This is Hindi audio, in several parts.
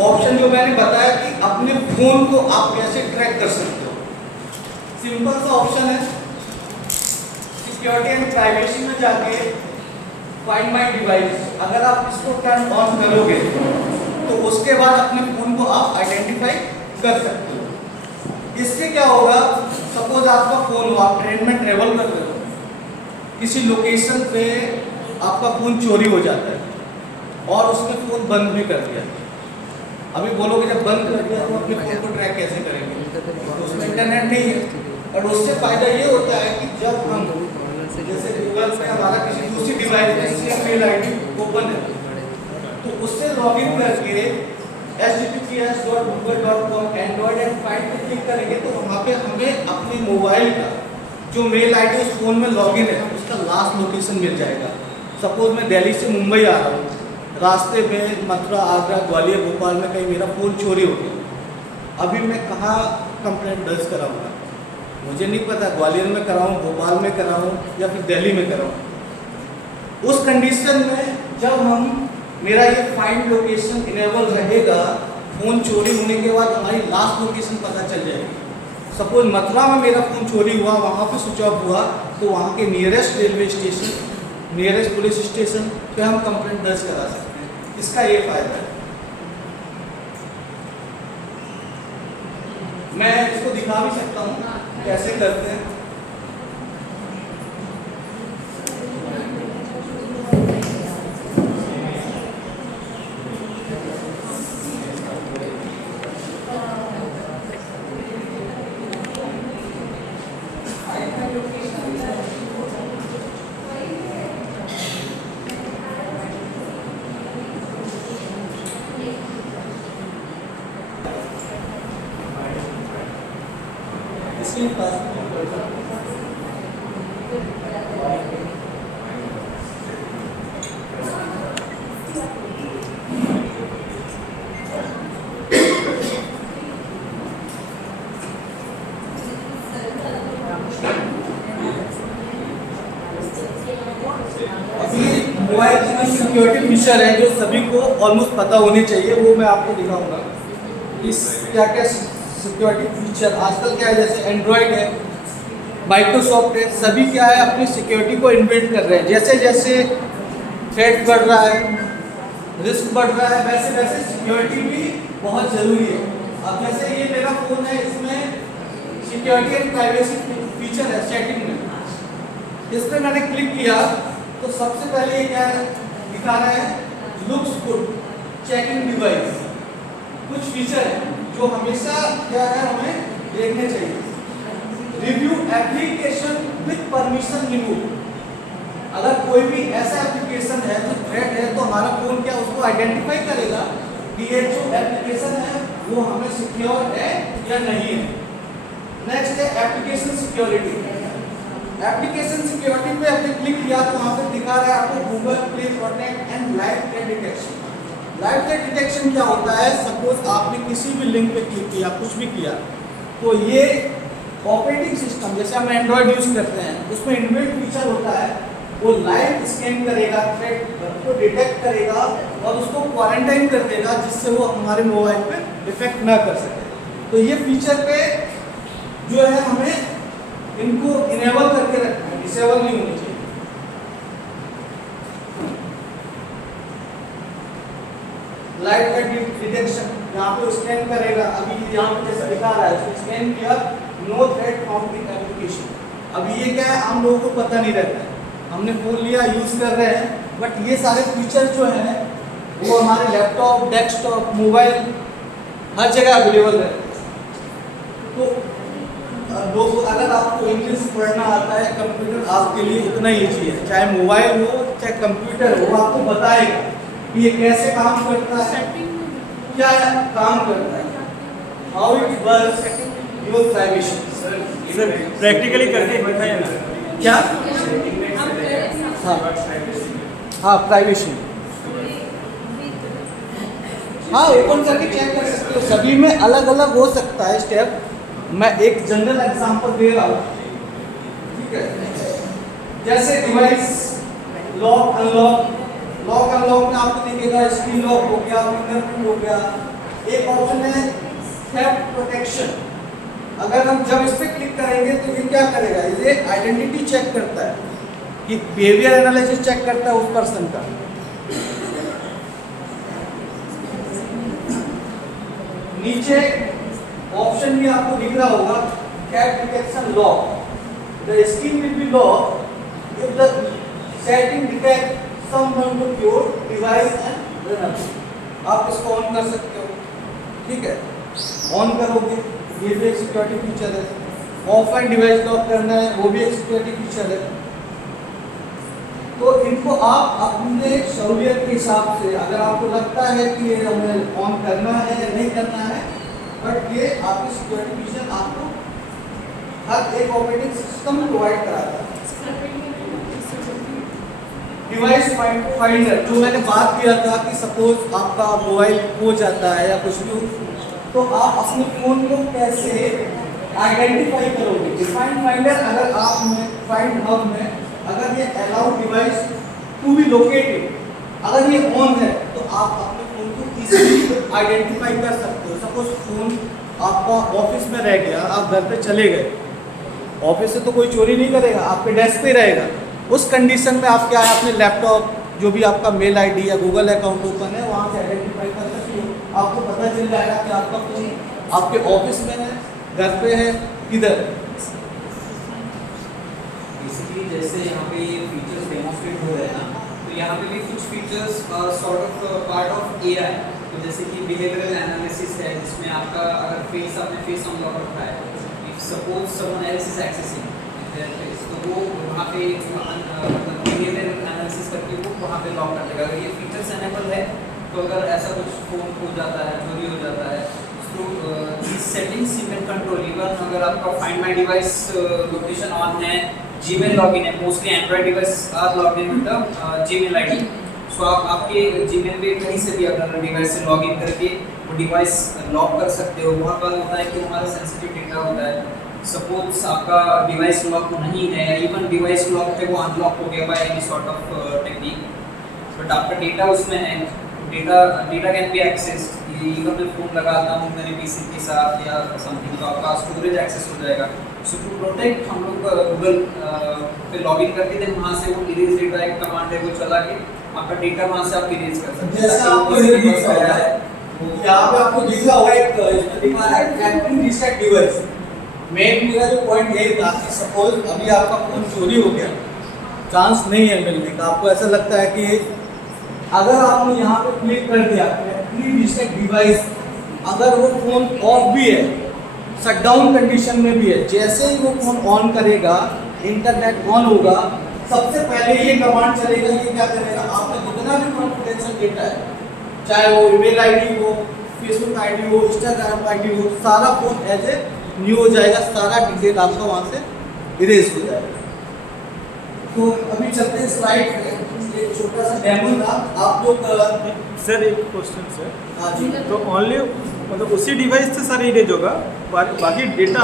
ऑप्शन जो मैंने बताया कि अपने फोन को आप कैसे ट्रैक कर सकते हो। सिंपल सा ऑप्शन है, सिक्योरिटी एंड प्राइवेसी में जाके फाइंड माय डिवाइस, अगर आप इसको टर्न ऑन करोगे तो उसके बाद अपने फोन को आप आइडेंटिफाई कर सकते हो। इससे क्या होगा, सपोज आपका फोन हो, आप ट्रेन में ट्रेवल कर रहे हो, किसी लोकेशन पे आपका फोन चोरी हो जाता है और उसने फोन बंद भी कर दिया। अभी बोलोगे जब बंद कर दिया तो अपने फोन को ट्रैक कैसे करेंगे, तो उसमें इंटरनेट नहीं है। और उससे फायदा ये होता है कि जब हम जैसे गूगल पे हमारा किसी दूसरी डिवाइस में सेम मेल आईडी ओपन है तो उससे लॉगिन करके https://google.com एंड्रॉइड एंड फाइंड पे क्लिक करेंगे तो वहाँ पे हमें अपने मोबाइल का जो मेल आईडी उस फोन में लॉगिन है उसका लास्ट लोकेशन मिल जाएगा। सपोज मैं दिल्ली से मुंबई आ रहा हूँ, रास्ते में मथुरा, आगरा, ग्वालियर, भोपाल में कहीं मेरा फ़ोन चोरी हो गया। अभी मैं कहाँ कंप्लेंट दर्ज कराऊँगा, मुझे नहीं पता, ग्वालियर में कराऊँ, भोपाल में कराऊँ या फिर दिल्ली में कराऊँ। उस कंडीशन में जब हम मेरा ये फाइंड लोकेशन इनेबल रहेगा, फ़ोन चोरी होने के बाद हमारी लास्ट लोकेशन पता चल जाएगी। सपोज मथुरा में मेरा फ़ोन चोरी हुआ, वहाँ पे स्विच ऑफ हुआ, तो वहाँ के nearest railway station, nearest police station पे हम कंप्लेंट दर्ज करा सकते हैं। इसका ये फायदा है। मैं इसको दिखा भी सकता हूँ कैसे करते हैं। इसके पास मोबाइल की सिक्योरिटी फीचर है जो सभी को ऑलमोस्ट पता होनी चाहिए, वो मैं आपको दिखाऊंगा। इस क्या क्या सिक्योरिटी फीचर आजकल क्या है, जैसे एंड्रॉयड है, माइक्रोसॉफ्ट है, सभी क्या है अपनी सिक्योरिटी को इन्वेंट कर रहे हैं। जैसे जैसे थ्रेट बढ़ रहा है, रिस्क बढ़ रहा है, वैसे वैसे सिक्योरिटी भी बहुत ज़रूरी है। अब जैसे ये मेरा फ़ोन है, इसमें सिक्योरिटी एंड प्राइवेसी फीचर है सेटिंग में, इस पर मैंने क्लिक किया तो सबसे पहले ये क्या है दिखा रहा है, लुक्स गुड चेकिंग डिवाइस। कुछ फीचर है जो हमेशा क्या है हमें देखने चाहिए। Review application with permission remove. अगर कोई भी ऐसा एप्लीकेशन है जो थ्रेट है तो हमारा फोन क्या उसको आइडेंटिफाई करेगा कि ये जो एप्लीकेशन है वो हमें सिक्योर है या नहीं है। नेक्स्ट है एप्लीकेशन सिक्योरिटी। एप्लीकेशन सिक्योरिटी पे आपने क्लिक किया तो वहाँ पे दिखा रहा है आपको Google play protect and live threat detection. Live threat detection क्या होता है, सपोज आपने किसी भी लिंक पे क्लिक किया, कुछ भी किया, तो ये ऑपरेटिंग सिस्टम जैसे हम एंड्रॉयड यूज करते हैं उसमें इनबिल्ट फीचर होता है, वो लाइव स्कैन करेगा, थ्रेट को डिटेक्ट करेगा और उसको क्वारंटाइन कर देगा जिससे वो हमारे मोबाइल पे इफेक्ट ना कर सके। तो ये फीचर पे जो है हमें इनको इनेबल करके रखना है, डिसेबल नहीं होनी चाहिए। लाइव थ्रेट डिटेक्शन यहाँ पे स्कैन करेगा, अभी यहाँ पे जैसे दिखा रहा है उसको स्कैन किया, no threat found in application. अभी ये क्या है हम लोगों को पता नहीं रहता है, हमने फोन लिया यूज कर रहे हैं, बट ये सारे फीचर जो है वो हमारे लैपटॉप, डेस्कटॉप, मोबाइल हर जगह अवेलेबल है। तो लोग अगर आपको इंग्लिश पढ़ना आता है, कंप्यूटर आपके लिए उतना ईजी है, चाहे मोबाइल हो चाहे कंप्यूटर हो, आपको बताएगा कि ये कैसे काम करता है, क्या काम करता है, how it works, your privacy. Sir practically करके बताइए ना क्या? हाँ प्राइवेसी, हाँ ओपन करके चेक कर सकते हो। सभी में अलग अलग हो सकता है स्टेप, मैं एक जनरल एग्जांपल दे रहा हूँ, ठीक है। जैसे device lock unlock, lock unlock में आपको दिखेगा स्क्रीन लॉक हो गया, फिंगरप्रिंट हो गया, एक ऑप्शन है थेफ्ट प्रोटेक्शन। अगर हम जब इस पर क्लिक करेंगे तो ये क्या करेगा, ये आइडेंटिटी चेक करता है कि बिहेवियर एनालिसिस चेक करता है उस पर्सन का। नीचे ऑप्शन भी आपको दिख रहा होगा theft detection lock. The screen will be lock if the setting detect someone to your device and run. आप इसको ऑन कर सकते हो, ठीक है। ऑन करोगे ये भी एक सिक्योरिटी फीचर है। ऑफलाइन डिवाइस लॉक करना है वो भी एक सिक्योरिटी फीचर है। तो इनको आप अपने सहूलियत के हिसाब से, अगर आपको लगता है कि ये हमें ऑन करना है या नहीं करना है, बट ये आपकी सिक्योरिटी फीचर आपको हर एक ऑपरेटिंग सिस्टम में प्रोवाइड कराता है। डिवाइस फाइंडर जो मैंने बात किया था कि सपोज आपका मोबाइल खो जाता है या कुछ भी, तो आप अपने फोन को कैसे आइडेंटिफाई करोगे। डिफाइंड फाइंडर अगर आप फाइंड हब में अगर ये allowed device to be located, अगर ये ऑन है तो आप अपने फोन को इजीली आइडेंटिफाई कर सकते हो। सपोज फोन आपका ऑफिस में रह गया, आप घर पे चले गए, ऑफिस से तो कोई चोरी नहीं करेगा, आपके डेस्क पे रहेगा। उस कंडीशन में आप क्या है अपने लैपटॉप जो भी आपका मेल आईडी या गूगल अकाउंट ओपन है वहाँ से आइडेंटिफाई कर सकते हो। आपको पता चल जाएगा कि आपका फोन आपके ऑफिस में है, घर पे है, किधर। बेसिकली जैसे यहाँ पे ये फीचर्स डेमोन्स्ट्रेट हो रहे हैं ना, तो यहाँ पे भी कुछ features sort of part of AI. तो जैसे कि बिहेवियरल एनालिसिस है जिसमें आपका अगर फेस आपने फेस अनलॉक रखा है, if suppose someone else is accessing their face, तो वो वहाँ पे बिहेवियर एनालिसिस करके वो वहाँ पे लॉक कर देगा। अगर ये फीचर्स एनेबल है तो अगर ऐसा कुछ फोन खो जाता है, चोरी हो जाता है, तो these settings you can control। Even अगर आपका find my device location on है, जीमेल लॉगिन है, mostly Android device are logged in with the Gmail ID. So आप आपके जीमेल पे कहीं से भी अगर डिवाइस से लॉगिन करके वो डिवाइस लॉक कर सकते हो। वहाँ पर होता है कि हमारा सेंसिटिव डेटा होता है। सपोज आपका डिवाइस लॉक नहीं है या इवन डिवाइस लॉक पे वो अनलॉक हो गया by any sort of technique, but आपका डेटा उसमें है, data can be accessed. Even मैं फोन लगाता हूँ मेरे पीसी के साथ या समथिंग, तो आपका स्टोरेज एक्सेस हो जाएगा। सो टू प्रोटेक्ट हम लोग गूगल पे लॉगिन करके देन वहाँ से वो इरेज डेटा एक कमांड है वो चला के आपका डेटा वहाँ से आप इरेज कर सकते हैं। जैसा आपको ये दिख रहा है, यहाँ पे आपको दिख रहा होगा एक इसमें दिखा रहा है एक्टिव रीसेट डिवाइस। मेन मेरा जो पॉइंट यही था कि सपोज अभी आपका फोन चोरी हो गया, चांस नहीं है मिलने का, आपको ऐसा लगता है कि अगर आपने यहाँ पे क्लिक कर दिया एक्टिव रीसेट डिवाइस, अगर वो फोन ऑफ भी है, शटडाउन कंडीशन में भी है, जैसे ही वो फोन ऑन करेगा, इंटरनेट ऑन होगा, सबसे पहले ये कमांड चलेगा। ये क्या करेगा, आपका जितना भी कॉन्फिडेंशियल डेटा है, चाहे वो ईमेल आईडी हो, फेसबुक आईडी हो, इंस्टाग्राम आईडी हो, सारा फोन एज ए न्यू हो जाएगा, सारा डिटेल आपका वहाँ से इरेज हो जाएगा। तो अभी चलते हैं स्लाइड पे, एक छोटा सा डेमो था आप लोग। सर एक क्वेश्चन सर, हाँ जी, तो ओनली मतलब उसी डिवाइस से सर इरेज होगा, बाकी डेटा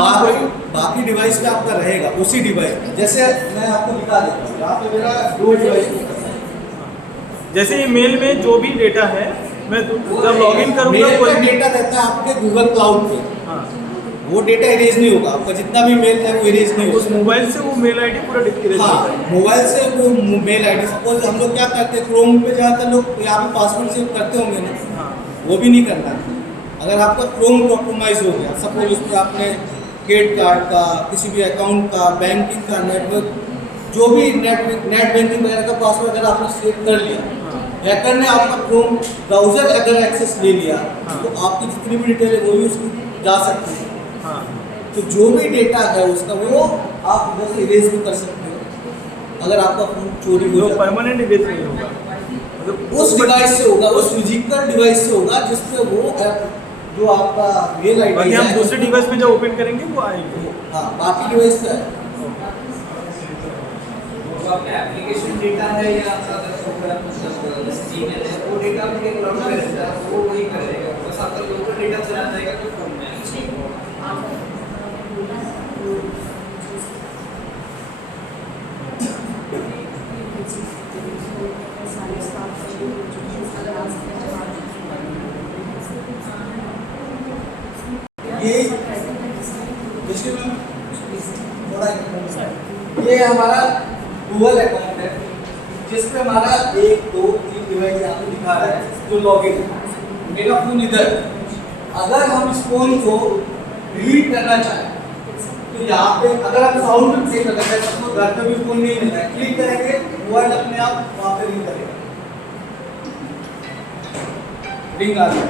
बाकी डिवाइस पे आपका रहेगा उसी डिवाइस पे। जैसे मैं आपको दिखा देता हूँ, यहाँ पे मेरा 2 डिवाइस है। जैसे ये मेल में जो भी डेटा है मैं जब लॉगिन करूँगा मेल कोई का डेटा रहता है आपके गूगल क्लाउड पे, हाँ वो डेटा इरेज नहीं होगा, आपका जितना भी मेल है वो इरेज नहीं उस होगा। मोबाइल से वो मेल आईडी पूरा इरेज हाँ, होता है। मोबाइल से वो मेल आईडी, सपोज हम लोग क्या करते हैं क्रोम पे ज़्यादातर लोग यहाँ पे पासवर्ड सेव करते होंगे ना, हाँ वो भी नहीं करना है। अगर आपका क्रोम कॉम्प्रोमाइज़ हो गया, सपोज उस पर आपने क्रेडिट कार्ड का, किसी भी अकाउंट का, बैंकिंग का, नेटवर्क, जो भी नेट बैंकिंग वगैरह का पासवर्ड अगर आपने सेव कर लिया, हैकर ने आपका क्रोम ब्राउज़र अगर एक्सेस ले लिया, तो आपकी जितनी भी डिटेल है वो भी उसको जा सकती है। हाँ तो जो भी डेटा है उसका वो आप उधर से इरेज भी कर सकते हो अगर आपका फोन चोरी हो जो जाता है। परमानेंट इरेज नहीं होगा, मतलब उस डिवाइस से होगा, उस फिजिकल डिवाइस से होगा जिसपे वो ऐप जो आपका मेल आईडी बाकी हम है, दूसरे डिवाइस पे जब ओपन करेंगे वो आएंगे। हाँ बाकी डिवाइस पे है। तो आपका एप्लीकेशन डेटा है या आपका प्रोग्राम मतलब जीमेल है, वो डेटा आपके क्लाउड में रहता है, वो वही करेगा। बस आपका लोकल डेटा चला जाएगा तो फोन में। ये ये हमारा गूगल अकाउंट है जिसमें हमारा 1 2 3 डिवाइस यहाँ पे दिखा रहा है जो लॉगिन है। मेरा फोन इधर, अगर हम इस फोन को डिलीट करना चाहें तो यहाँ पे अगर आप साउंड में प्ले करते हैं, सबको घर पे भी फोन नहीं मिलता है, क्लिक करेंगे मोबाइल अपने आप वहाँ पे रिंग करेगा, रिंग आ गया,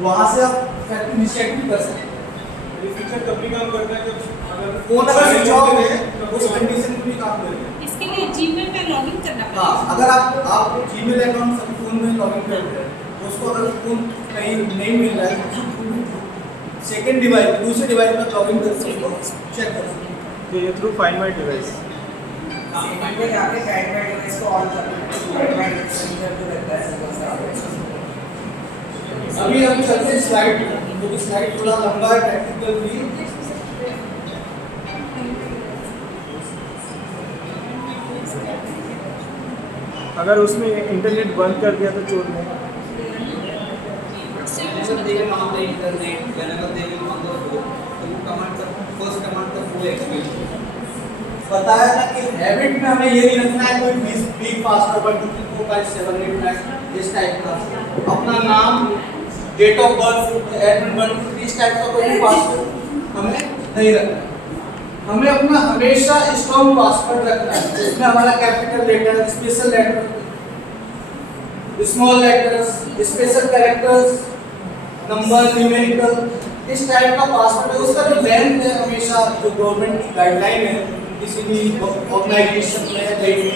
वहाँ से आप इनिशिएट भी कर सकते हैं। ये फीचर तब भी काम करता है जब अगर फोन अगर स्विच ऑफ है उस कंडीशन में भी काम करेगा। इसके लिए जीमेल में लॉगिन करना पड़ेगा। हाँ, अगर आप जीमेल अकाउंट सब फोन में लॉगिन करते हैं तो उसको अगर फोन कहीं नहीं मिल रहा है सेकंड डिवाइस दूसरे डिवाइस पर लॉगिन कर सकते हो, चेक कर सकते हो। तो ये थ्रू फाइंड माय डिवाइस। पे जाके फाइंड माय डिवाइस को ऑन करना है, फाइंड माय डिवाइस फीचर जो रहता है वो अभी हम चलते हैं स्लाइड पे, क्योंकि स्लाइड थोड़ा लंबा है, टेक्निकल भी। अगर उसमें इंटरनेट बंद कर दिया तो चोर नहीं। whenever they will on the internet, whenever they will on the phone, तो वो कमांड का फर्स्ट कमांड का फुल एक्सप्लेन बताया था कि हैबिट में हमें ये नहीं रखना है कोई बिग पासवर्ड 1 2 3 4 5 7 8 9 इस टाइप का, अपना नाम, डेट ऑफ बर्थ, एडमिट 1 2 3 इस टाइप का कोई पासवर्ड हमें नहीं रखना है। हमें अपना हमेशा स्ट्रॉन्ग पासवर्ड रखना है जिसमें हमारा capital letter, special letter, small letters, special characters, number, numerical इस टाइप का पासवर्ड है। उसका जो लेंथ है हमेशा जो गवर्नमेंट की गाइडलाइन है किसी भी ऑर्गेनाइजेशन में या कहीं भी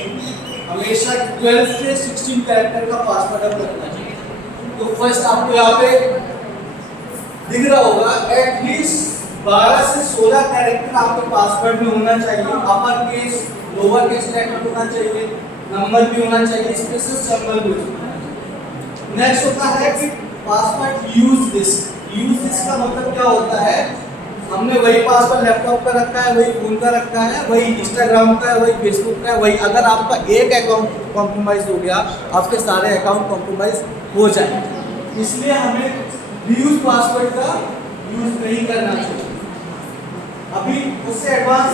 हमेशा 12 से 16 कैरेक्टर का पासवर्ड अब रखना चाहिए। तो फर्स्ट आपको यहाँ पे दिख रहा होगा एटलीस्ट 12 से 16 कैरेक्टर आपके पासवर्ड में होना चाहिए। Upper case, lower case letter होना चाहिए, नंबर भी होना चाहिए, स्पेशल सिंबल भी होना चाहिए। नेक्स्ट होता है कि पासवर्ड यूज दिस का मतलब क्या होता है, हमने वही पासवर्ड लैपटॉप का रखा है, वही फोन का रखा है, वही इंस्टाग्राम का है, वही फेसबुक का है, वही अगर आपका एक अकाउंट कॉम्प्रोमाइज हो गया आपके सारे अकाउंट कॉम्प्रोमाइज हो जाए, इसलिए हमें रीयूज पासवर्ड का यूज नहीं करना चाहिए। अभी उससे एडवांस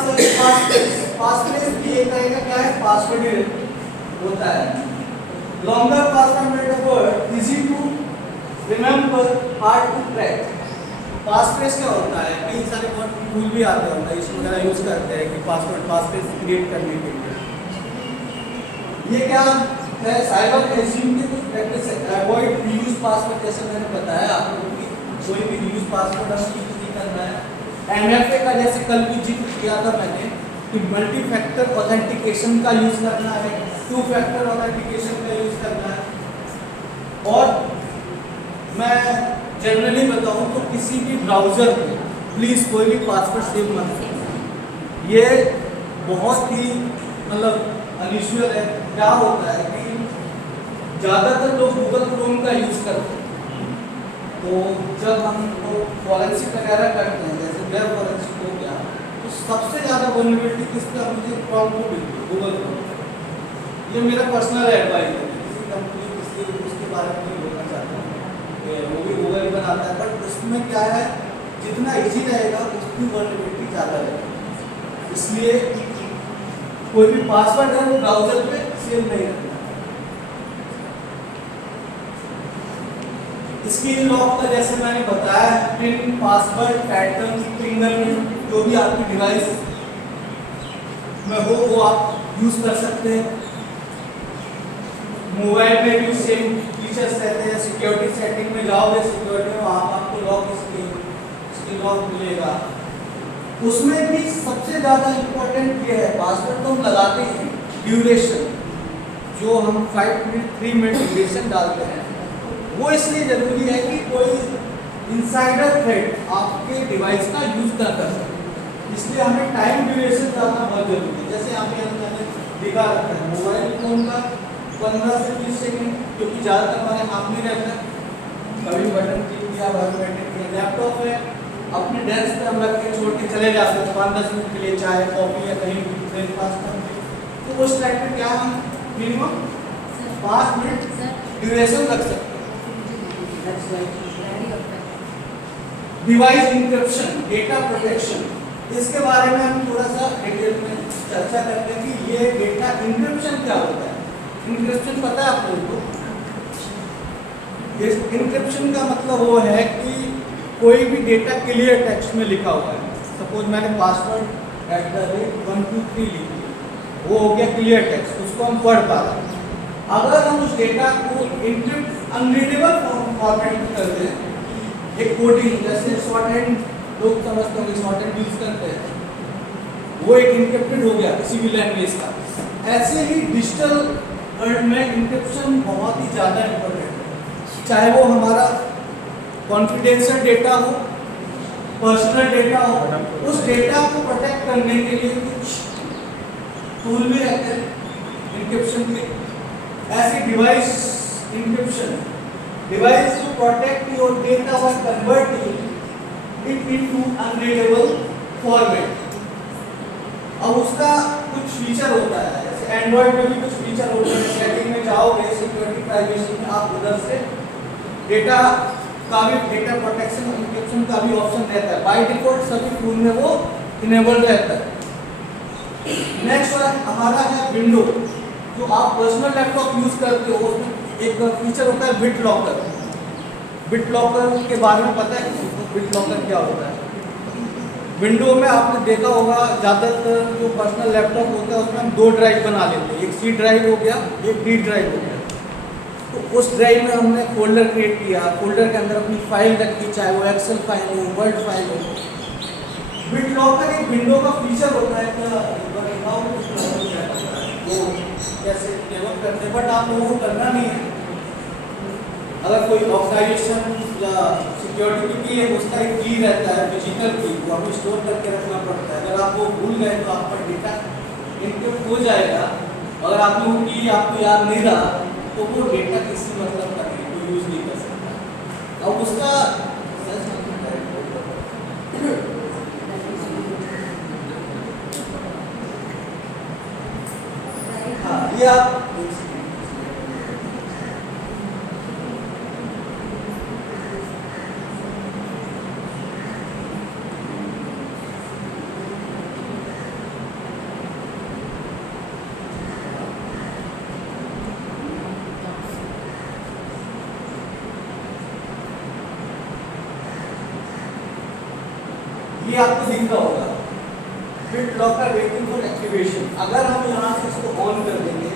पासवर्ड भी एक तरह का क्या है, पासवर्ड ही होता है। Longer password made the word easy to remember, hard to track. Passphrase क्या होता है, कई सारे टूल भी आते हैं, ऑर्गेनाइजेशन वगैरह यूज करते हैं कि पासफ्रेज क्रिएट करने के लिए। ये क्या है, साइबर एज्यूम की कुछ प्रैक्टिस है। अवॉइड रीयूज पासवर्ड, जैसे मैंने बताया आपको कि कोई भी रीयूज पासवर्ड हमें यूज नहीं करना है। एमएफए का जैसे कल भी जिक्र किया था मैंने कि मल्टी फैक्टर ऑथेंटिकेशन का यूज करना है, 2 फैक्टर ऑथेंटिकेशन का यूज करना है। और मैं जनरली बताऊं तो किसी भी ब्राउज़र में प्लीज़ कोई भी पासवर्ड सेव मत करें। ये बहुत ही मतलब अनयूजुअल है। क्या होता है कि ज़्यादातर लोग गूगल क्रोम का यूज़ करते हैं, तो जब हम फॉरेंसिक वगैरह करते हैं जैसे वेब फॉरेंसिक हो गया, तो सबसे ज़्यादा वल्नरेबिलिटी किस पे मुझे क्रोम को मिलती है, गूगल क्रोम। ये मेरा पर्सनल एडवाइस है, किसी कंपनी किसी उसके बारे में नहीं बोलना चाहता हूँ, वो भी गूगल ही बनाता है, बट उसमें क्या है जितना इजी रहेगा उतनी वल्नरेबिलिटी ज़्यादा रहेगी। इसलिए कोई भी पासवर्ड है वो ब्राउज़र पे सेव नहीं रखना। स्क्रीन लॉक का जैसे मैंने बताया, पिन, पासवर्ड, पैटर्न, फिंगरप्रिंट जो भी आपकी डिवाइस में हो वो आप यूज कर सकते हैं। मोबाइल में भी सेम फीचर्स रहते हैं। सिक्योरिटी सेटिंग में जाओगे, सिक्योरिटी में वहाँ आपको लॉक स्क्रीन लॉक मिलेगा। उसमें भी सबसे ज़्यादा इम्पोर्टेंट ये है, पासवर्ड तो हम लगाते हैं, ड्यूरेशन जो हम 5 मिनट 3 मिनट ड्यूरेशन डालते हैं वो इसलिए ज़रूरी है कि कोई इनसाइडर थ्रेड आपके डिवाइस का यूज़ ना कर सके, इसलिए हमें टाइम ड्यूरेशन डालना बहुत जरूरी है। जैसे यहाँ पे मैंने दिखा रखा है मोबाइल फ़ोन का 15 से 20 सेकेंड, क्योंकि ज़्यादातर हमारे हाथ में रहता है, कभी बटन क्लिक किया, बटन बैठने किया। लैपटॉप है अपने डेस्क पे हम रख के छोड़ के चले जाते हैं 5-10 मिनट के लिए, चाय कॉफ़ी या कहीं ब्रेकफास्ट करके, तो उस टाइम पे क्या हम मिनिमम 5 मिनट ड्यूरेशन रख सकते हैं। Next slide. Device encryption, data protection, इसके बारे में हम थोड़ा सा डिटेल में चर्चा करते हैं कि ये डेटा इंक्रिप्शन क्या होता है। इंक्रिप्शन पता है आप लोगों को? इस इंक्रिप्शन का मतलब वो है कि कोई भी डेटा क्लियर टेक्स्ट में लिखा हुआ है। सपोज मैंने पासवर्ड @123 लिखी, वो हो गया क्लियर टेक्स्ट, उसको हम पढ़ पा रहे हैं। अगर हम उस डेटा को इंक्रिप्ट अनरीडेबल फॉर्मेट में कर दें, एक कोडिंग जैसे शॉर्ट हैंड लोग समझते होंगे, शॉर्ट हैंड यूज करते हैं, वो एक इंक्रिप्टेड हो गया किसी भी लैंग्वेज का। ऐसे ही डिजिटल वर्ल्ड में इंक्रिप्शन बहुत ही ज़्यादा इम्पोर्टेंट है, चाहे वो हमारा कॉन्फिडेंशियल डेटा हो, पर्सनल डेटा हो। उस डेटा को प्रोटेक्ट करने के लिए कुछ टूल भी रहते हैं इंक्रिप्शन के। ऐसे device encryption, device to protect your data by converting it into unreadable format. अब उसका कुछ फीचर होता है, जैसे एंड्रॉइड में भी कुछ फीचर होते हैं। सेटिंग में जाओगे, सिक्योरिटी प्राइवेसी में, आप उधर से डेटा का भी, डेटा प्रोटेक्शन इंक्रिप्शन का भी ऑप्शन रहता है। बाय डिफॉल्ट सभी फोन में वो इनेबल्ड रहता है। नेक्स्ट हमारा है विंडो, जो आप पर्सनल लैपटॉप यूज करते हो, उसमें एक फीचर होता है बिट लॉकर। बिट लॉकर के बारे में पता है किसी को? बिट लॉकर क्या होता है? विंडो में आपने देखा होगा ज़्यादातर जो पर्सनल लैपटॉप होता है उसमें हम 2 ड्राइव बना लेते हैं, एक सी ड्राइव हो गया, एक डी ड्राइव हो गया। तो उस ड्राइव में हमने फोल्डर क्रिएट किया, फोल्डर के अंदर अपनी फाइल रखी, चाहे वो एक्सेल फाइल हो, वर्ड फाइल हो। बिट लॉकर एक विंडो का फीचर होता है, वो कैसे डेवलप करते हैं, बट आप लोगों को करना नहीं है। अगर कोई ऑर्गेनाइजेशन या सिक्योरिटी, क्योंकि ये उसका एक की रहता है फिजिकल की, वो हमें स्टोर करके रखना पड़ता है। अगर आप वो भूल गए तो आपका डेटा इनक्रिप्ट हो जाएगा। अगर आपने वो की आपको याद नहीं रहा तो वो डेटा किसी मतलब का नहीं, कोई यूज नहीं कर सकता। अब उसका हाँ, ये आप ये आपको दिख रहा होगा bit locker waiting for activation. अगर हम यहाँ से इसको ऑन कर देंगे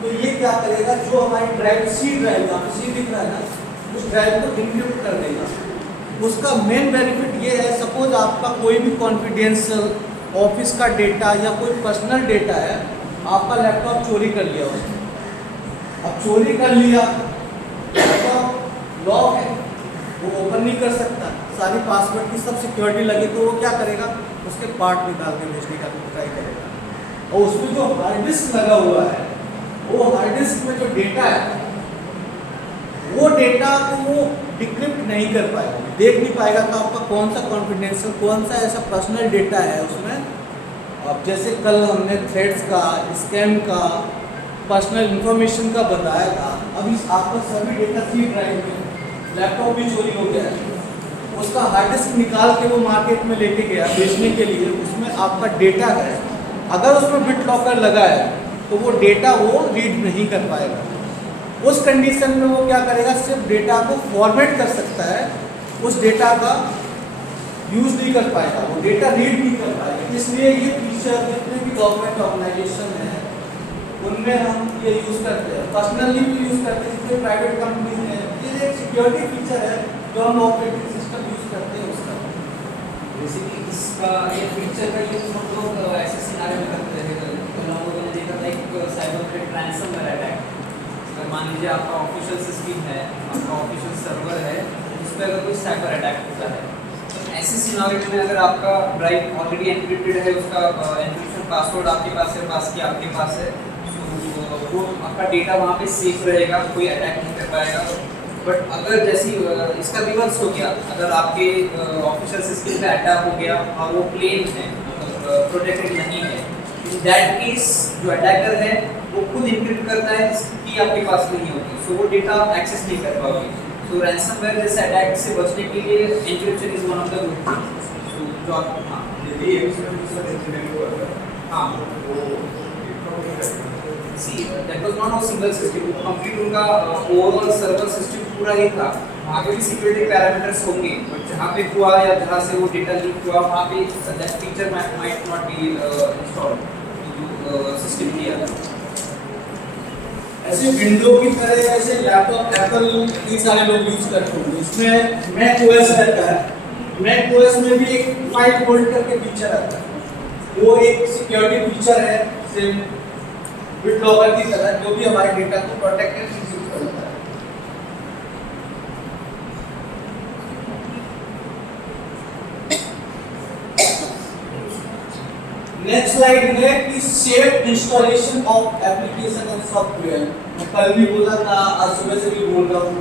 तो ये क्या करेगा, जो हमारी ड्राइव सी ड्राइव, यहाँ पे सी दिख रहा है ना, उस ड्राइव को इनक्रिप्ट कर देगा। उसका मेन बेनिफिट ये है, सपोज आपका कोई भी कॉन्फिडेंशियल ऑफिस का डेटा या कोई पर्सनल डेटा है, आपका लैपटॉप चोरी कर लिया उसने। अब चोरी कर लिया, लैपटॉप लॉक है, वो ओपन नहीं कर सकता, सारी पासवर्ड की सब सिक्योरिटी लगी, तो वो क्या करेगा, उसके पार्ट निकाल के भेजने का ट्राई करेगा। और उसमें जो हार्ड डिस्क लगा हुआ है, वो हार्ड डिस्क में जो डेटा है, वो डेटा को वो डिक्रिप्ट नहीं कर पाएगा, देख नहीं पाएगा कि आपका कौन सा कॉन्फिडेंशियल, कौन सा ऐसा पर्सनल डेटा है उसमें। अब जैसे कल हमने थ्रेड्स का, स्कैम का, पर्सनल इंफॉर्मेशन का बताया था, अभी आपका सभी डेटा सी ड्राइव में, लैपटॉप भी चोरी हो गया है, उसका हार्ड डिस्क निकाल के वो मार्केट में लेके गया बेचने के लिए, उसमें आपका डेटा है, अगर उसमें बिट लॉकर लगा है तो वो डेटा वो रीड नहीं कर पाएगा। उस कंडीशन में वो क्या करेगा, सिर्फ डेटा को फॉर्मेट कर सकता है, उस डेटा का यूज नहीं कर पाएगा, वो डेटा रीड नहीं कर पाएगा। इसलिए ये फीचर जितने भी गवर्नमेंट ऑर्गेनाइजेशन है उनमें हम ये यूज़ करते हैं, पर्सनली भी यूज़ करते हैं, जितने प्राइवेट कंपनी है। ये एक सिक्योरिटी फीचर है जो हम ऑपरेटिंग सिस्टम यूज़ करते हैं उसका। बेसिकली इसका ये फीचर का यूज हम लोग ऐसे सिनारियो में करते हैं। हम लोगों ने देखा था एक साइबर थ्रेट रैंसमवेयर अटैक। अगर मान लीजिए आपका ऑफिशियल सिस्टम है, आपका ऑफिशियल सर्वर है, उस पर अगर कोई साइबर अटैक होता है, तो ऐसे सिनारियो में अगर आपका ड्राइव ऑलरेडी एन्क्रिप्टेड है, उसका एन्क्रिप्शन पासवर्ड आपके पास है, पास की आपके पास है, वो आपका डेटा वहाँ पे सेफ रहेगा, कोई अटैक नहीं कर पाएगा। बट अगर जैसी इसका रिवर्स हो गया, अगर आपके ऑफिशियल सिस्टम पे अटैक हो गया और वो प्लेन है, मतलब प्रोटेक्टेड नहीं है, इन दैट केस जो अटैकर है वो खुद इनक्रिप्ट करता है जिसकी आपके पास नहीं होती, सो वो डेटा आप एक्सेस नहीं कर पाओगे। सो रैंसमवेयर जैसे अटैक से बचने के लिए encryption is one of the good things. So जो आप हाँ यदि इंसिडेंट हुआ था हाँ see that was not a single system, complete उनका ओवरऑल सर्वर सिस्टम पूरा ही था। वहाँ पे भी सिक्योरिटी पैरामीटर्स होंगे, बट जहाँ पे हुआ या जहाँ से वो डेटा लीक हुआ वहाँ पे that feature might not be installed जो सिस्टम किया था। ऐसे विंडो की तरह ऐसे लैपटॉप एप्पल कई सारे लोग यूज करते हैं, इसमें मैक ओएस रहता है। मैक ओएस में भी एक फाइल होल्डर के फीचर आता है, वो एक सिक्योरिटी फीचर है सेम BitLocker की तरह, जो भी हमारे डेटा को प्रोटेक्ट करता है। नेक्स्ट स्लाइड है कि safe installation of application and software. मैं कल भी बोला था, आज सुबह से भी बोल रहा हूँ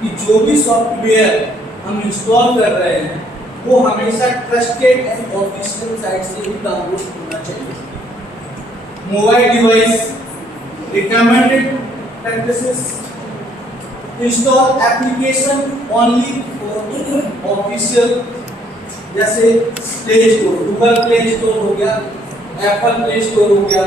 कि जो भी सॉफ्टवेयर हम इंस्टॉल कर रहे हैं वो हमेशा ट्रस्टेड एंड ऑफिशियल साइट से ही डाउनलोड होना चाहिए। Mobile device recommended practices install application only for official, जैसे play store, Google play store हो गया, एप्पल प्ले स्टोर हो गया।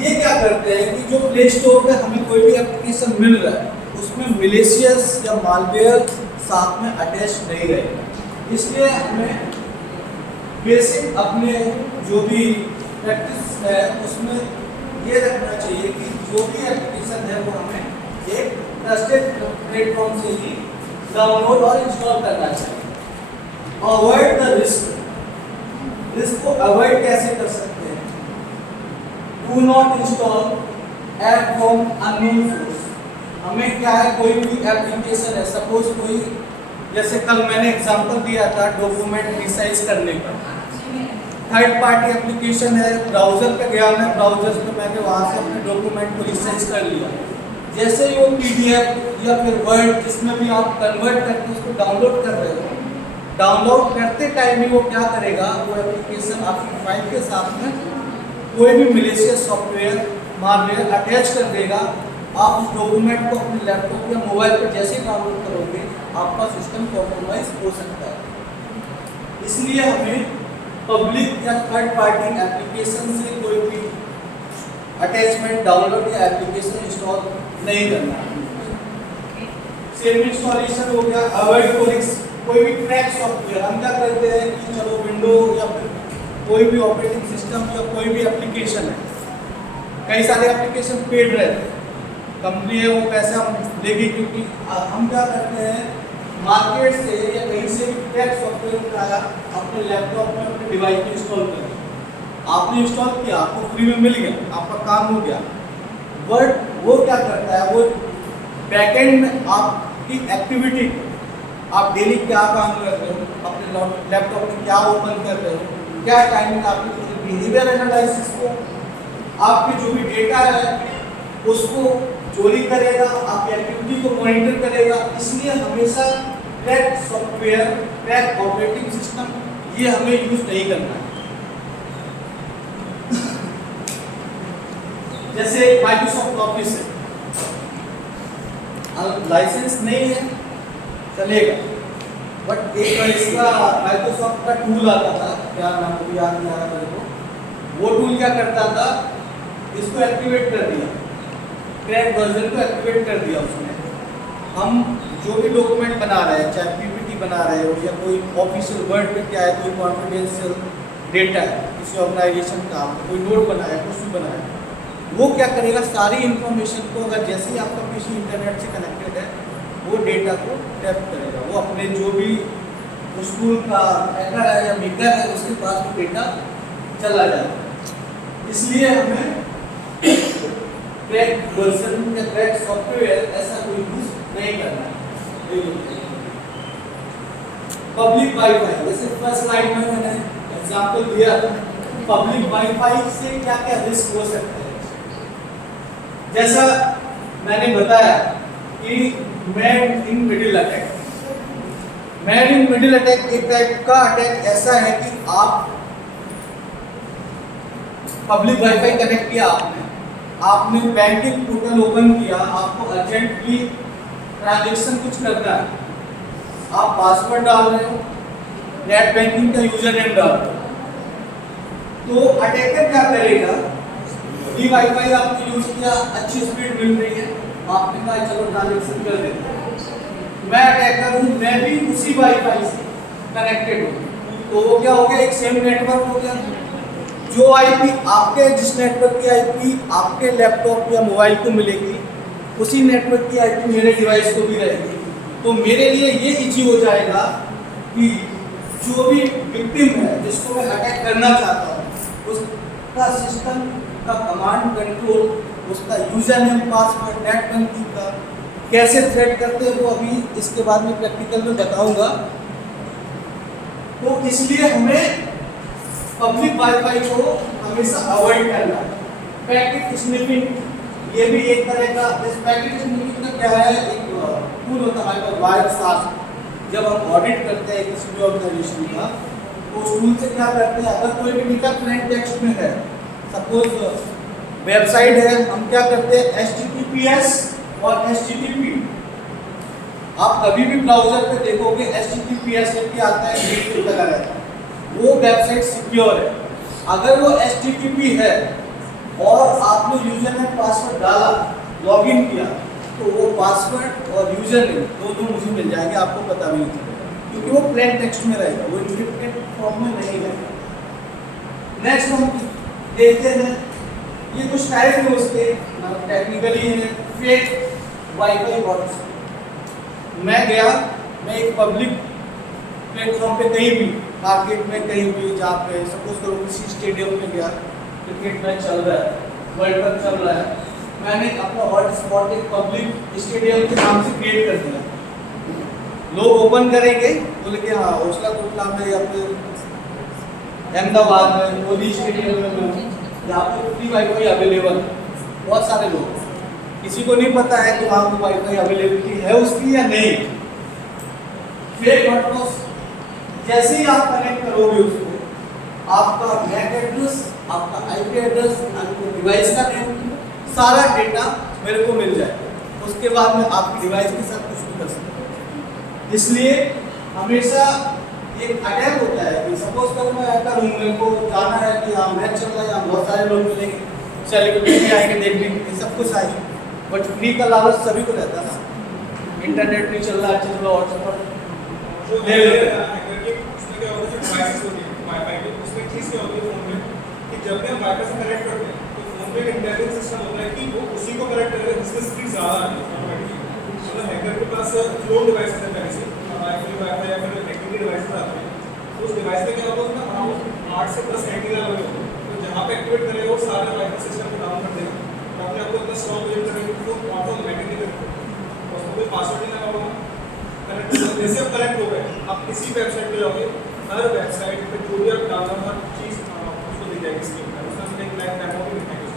ये क्या करते हैं कि जो प्ले स्टोर पे हमें कोई भी एप्लीकेशन मिल रहा है उसमें मिलेशियस या मालवेयर साथ में अटैच नहीं रहेगा। इसलिए हमें बेसिक अपने जो भी प्रैक्टिस है उसमें ये रखना चाहिए कि जो भी एप्लीकेशन है वो हमें एक ट्रस्टेड प्लेटफॉर्म से ही डाउनलोड और इंस्टॉल करना चाहिए। अवॉइड द रिस्क, रिस्क को अवॉइड कैसे कर सकते हैं? Do not install app from unknown source. हमें क्या है, कोई भी एप्लीकेशन है, सपोज कोई, जैसे कल मैंने एग्जांपल दिया था डॉक्यूमेंट रिसाइज करने का, थर्ड पार्टी एप्लीकेशन है, ब्राउजर पे गया मैं, ब्राउजर पे मैंने वहाँ से अपने डॉक्यूमेंट को रिसाइज कर लिया। जैसे ही वो PDF या फिर वर्ड जिसमें भी आप कन्वर्ट करके उसको डाउनलोड कर रहे हो, डाउनलोड करते टाइम ही वो क्या करेगा, वो एप्लीकेशन आपकी फाइल के साथ में कोई भी मिलेशियस सॉफ्टवेयर मालवेयर अटैच कर देगा। आप उस डॉक्यूमेंट को अपने लैपटॉप या मोबाइल पर जैसे ही डाउनलोड करोगे आपका सिस्टम कॉम्प्रोमाइज हो सकता है। इसलिए हमें पब्लिक या थर्ड पार्टी एप्लीकेशन से कोई भी अटैचमेंट डाउनलोड या एप्लीकेशन इंस्टॉल नहीं करना। सेल्फ इंस्टॉलेशन हो गया, अवॉइड कोलिक्स, कोई भी क्रैक सॉफ्टवेयर। हम क्या करते हैं कि चलो विंडो या फिर कोई भी ऑपरेटिंग सिस्टम या कोई भी एप्लीकेशन है, कई सारे एप्लीकेशन पेड रहते हैं, कंपनी है वो पैसे हम लेगी, क्योंकि हम क्या करते हैं मार्केट से या कहीं से भी क्रैक सॉफ्टवेयर उठाया, अपने लैपटॉप में अपने डिवाइस में इंस्टॉल कर दिया। आपने इंस्टॉल किया, आपको फ्री में मिल गया, आपका काम हो गया। बट वो क्या करता है, वो बैकएंड में आपकी एक्टिविटी, आप डेली क्या काम कर रहे हो, अपने लैपटॉप में क्या ओपन कर रहे हो, क्या टाइमिंग, आपकी बिहेवियर एनालिसिस को, आपके जो भी डेटा है उसको चोरी करेगा, आपकी एक्टिविटी को मॉनिटर करेगा। इसलिए हमेशा crack software, crack operating system ये हमें यूज नहीं करना है। जैसे माइक्रोसॉफ्ट ऑफिस है, लाइसेंस नहीं है चलेगा, बट एक इसका माइक्रोसॉफ्ट का टूल आता था, क्या नाम वो याद नहीं आ रहा मेरे को। वो टूल क्या करता था, इसको एक्टिवेट कर दिया, क्रैक वर्जन को एक्टिवेट कर दिया उसने। हम जो भी डॉक्यूमेंट बना रहे हैं, चाहे PPT बना रहे हो या कोई ऑफिशियल वर्ड पे क्या है, कोई कॉन्फिडेंशियल डेटा है किसी ऑर्गेनाइजेशन का, कोई नोट बनाया, कुछ भी बनाया, वो क्या करेगा, सारी इंफॉर्मेशन को अगर जैसे ही आपका PC इंटरनेट से कनेक्टेड है वो डेटा को टैप करेगा। वो अपने जो भी स्कूल का हैकर है या मेकर है उसके पास वो डेटा चला जाएगा। इसलिए हमें क्रैक वर्जन या क्रैक सॉफ्टवेयर ऐसा कोई यूज नहीं करना है। पब्लिक वाईफाई, जैसे फर्स्ट स्लाइड में मैंने एग्जांपल दिया, पब्लिक वाईफाई से क्या क्या रिस्क हो सकते हैं। जैसा मैंने बताया कि man in middle attack, man in middle attack एक टाइप का अटैक ऐसा है कि आप पब्लिक वाईफाई कनेक्ट किया, आपने बैंकिंग पोर्टल ओपन किया, आपको अर्जेंटली ट्रांजेक्शन कुछ करना है, आप पासवर्ड डाल रहे हो, नेट बैंकिंग का यूजर नेम डाल रहे हो, तो अटैकर क्या करेगा, फ्री वाईफाई आपने यूज किया, अच्छी स्पीड मिल रही है, आपने कहा चलो ट्रांजेक्शन कर देते हैं, मैं अटैकर हूँ, मैं भी उसी वाईफाई से कनेक्टेड हूँ, तो वो क्या हो गया, एक सेम नेटवर्क हो गया। जो आईपी आपके, जिस नेटवर्क की आईपी आपके लैपटॉप या मोबाइल को मिलेगी, उसी नेटवर्क की आईपी मेरे डिवाइस को भी रहेगी। तो मेरे लिए ये इजी हो जाएगा कि जो भी विक्टिम है, जिसको मैं अटैक करना चाहता हूँ, उसका सिस्टम का कमांड कंट्रोल, उसका user name, password, net banking का कैसे थ्रेड करते हैं, वो अभी इसके बाद में प्रैक्टिकल में बताऊंगा। तो इसलिए हमें पब्लिक वाईफाई को हमेशा अवॉइड करना है। पैकेट स्निफिंग ये भी एक तरह का, इस पैकेट स्निफिंग का क्या है, एक टूल होता है हमारे पास, वायरसास। जब हम ऑडिट करते हैं किसी भी ऑर्गेनाइजेशन का, तो उस टूल से क्या करते हैं, अगर कोई भी डेटा प्लेन टेक्स्ट में है, सपोज वेबसाइट है, हम क्या करते हैं HTTPS और HTTP, आप कभी भी ब्राउजर पे देखोगे HTTPS लिख के आता है, ग्रीन लगा रहता है, वो वेबसाइट सिक्योर है। अगर वो HTTP है और आपने यूजर नेम पासवर्ड डाला, लॉगिन किया, तो वो पासवर्ड और यूजर नेम दोनों मुझे मिल जाएंगे, आपको पता भी नहीं चलेगा, क्योंकि वो प्लेन टेक्स्ट में रहेगा, वो इंक्रिप्टेड फॉर्म में नहीं रहेगा। नेक्स्ट हम देखते हैं, ये कुछ टाइप है उसके, टेक्निकली है फेक वाईफाई बॉट्स। मैं गया, मैं एक पब्लिक प्लेटफॉर्म पे कहीं भी, मार्केट में कहीं भी, जहाँ पे सपोज करो किसी स्टेडियम में गया, क्रिकेट मैच चल रहा है, वर्ल्ड कप चल रहा है, मैंने अपना हॉटस्पॉट एक पब्लिक स्टेडियम के नाम से क्रिएट कर दिया। लोग ओपन करेंगे, बोले कि हाँ हौसला कोटला में या फिर अहमदाबाद में मोदी स्टेडियम में, जहाँ पे फ्री वाईफाई अवेलेबल है, बहुत सारे लोग, किसी को नहीं पता है कि वहाँ पर वाईफाई अवेलेबिलिटी है उसकी या नहीं। फेक हॉटस्पॉट जैसे ही आप कनेक्ट करोगे उसको, आपका मैक एड्रेस, आपका आईपी एड्रेस, आपके डिवाइस का नेम, सारा डेटा मेरे को मिल जाएगा। उसके बाद में आपकी डिवाइस के साथ कुछ भी कर सकते हैं। इसलिए हमेशा एक अटैक होता है कि सपोज कर मैं हैकर हूँ, मेरे को जाना है कि हाँ मैच चल रहा है, यहाँ बहुत सारे लोग मिलेंगे, सेलिब्रिटी आएंगे देखने, सब कुछ आएंगे, बट फ्री का लालच सभी को रहता है ना। इंटरनेट नहीं चल रहा, चल रहा व्हाट्सएप ले लेते हैं। उसमें चीज़ क्या होती है फोन में कि जब भी हम वाईफाई से कनेक्ट करते हैं, तो फोन में एक इंटेलिजेंस सिस्टम होता है कि वो उसी को कनेक्ट करेगा जिसमें स्पीड ज़्यादा आती है ऑटोमेटिकली। मतलब हैकर के पास क्लोन डिवाइस है पहले से, वाईफाई या फिर टेक्निकल डिवाइस आते हैं, तो उस डिवाइस में क्या होता है, उसमें 8 से 10 एंटीना लगे होते हैं, तो जहाँ पे एक्टिवेट करेगा वो सारे वाईफाई सिस्टम को डाउन कर देगा, तो अपने आपको इतना स्ट्रॉन्ग यूज करेंगे तो ऑटोमेटिकली करेगा, उसको कोई पासवर्ड नहीं लगा होगा। कनेक्ट जैसे आप कनेक्ट हो गए, आप किसी वेबसाइट पे जाओगे, हर वेबसाइट पे जो भी आप डालना, हर चीज़ आपको दिख जाएगी स्क्रीन पर, उसमें एक लाइव डेमो भी दिखाएगी।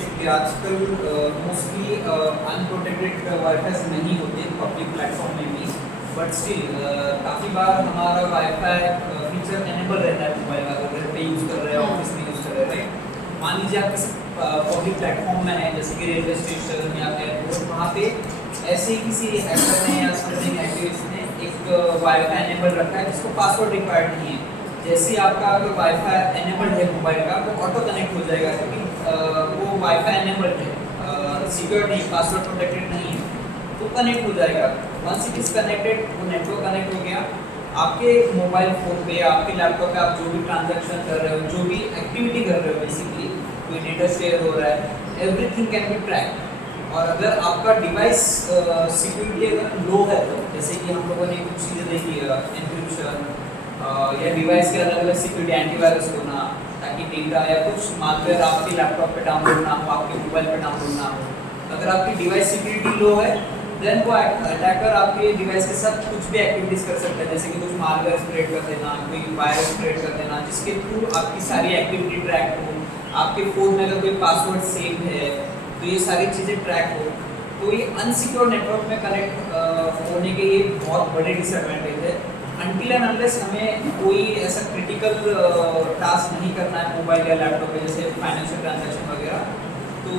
देखिए आजकल मोस्टली अनप्रोटेक्टेड वाईफाई नहीं होते पब्लिक प्लेटफॉर्म में भी, बट स्टिल काफ़ी बार हमारा वाईफाई फीचर एनेबल रहता है मोबाइल का, अगर घर पे यूज़ कर रहे हैं, ऑफिस में यूज़ कर रहे हैं, राइट। मान लीजिए आप किसी पब्लिक प्लेटफॉर्म में है, जैसे कि रेलवे स्टेशन या एयरपोर्ट, वहाँ पे ऐसे ही किसी हैकर ने या समथिंग एक्टिविस्ट ने एक वाईफाई एनेबल रखा है जिसको पासवर्ड रिक्वायर्ड नहीं है। जैसे ही आपका अगर वाईफाई एनेबल्ड है मोबाइल का, वो ऑटो कनेक्ट हो जाएगा, क्योंकि वो वाईफाई एनेबल्ड है, सिक्योर नहीं, पासवर्ड प्रोटेक्टेड नहीं है, तो कनेक्ट हो जाएगा। वंस इट इज कनेक्टेड, वो नेटवर्क कनेक्ट हो गया, आपके मोबाइल फ़ोन पे, आपके लैपटॉप पे आप जो भी ट्रांजैक्शन कर रहे हो, जो भी एक्टिविटी कर रहे हो, बेसिकली कोई डेटा शेयर हो रहा है, एवरीथिंग कैन बी ट्रैक्ड। और अगर आपका डिवाइस सिक्योरिटी अगर लो है, तो जैसे कि हम लोगों ने कुछ चीज़ें देखी, एन्क्रिप्शन या डिवाइस के अलग अलग सिक्योरिटी, एंटीवायरस होना, ताकि डेटा या कुछ मालवेयर आपके लैपटॉप पे डाउनलोड ना हो, आपके मोबाइल पे डाउनलोड ना हो। अगर आपकी डिवाइस सिक्योरिटी लो है, देन वो अटैकर आपके डिवाइस के साथ कुछ भी एक्टिविटीज़ कर सकता है, जैसे कि कुछ मालवेयर स्प्रेड कर देना, कोई वायरस स्प्रेड कर देना, जिसके थ्रू आपकी सारी एक्टिविटी ट्रैक हो, आपके फ़ोन में अगर कोई पासवर्ड सेव है तो ये सारी चीज़ें ट्रैक हो। तो ये अनसिक्योर नेटवर्क में कनेक्ट होने के ये बहुत बड़े डिसएडवांटेज है। अनटिल एंड अनलेस हमें कोई ऐसा क्रिटिकल टास्क नहीं करना है मोबाइल या लैपटॉप में, जैसे फाइनेंशियल ट्रांजैक्शन वगैरह, तो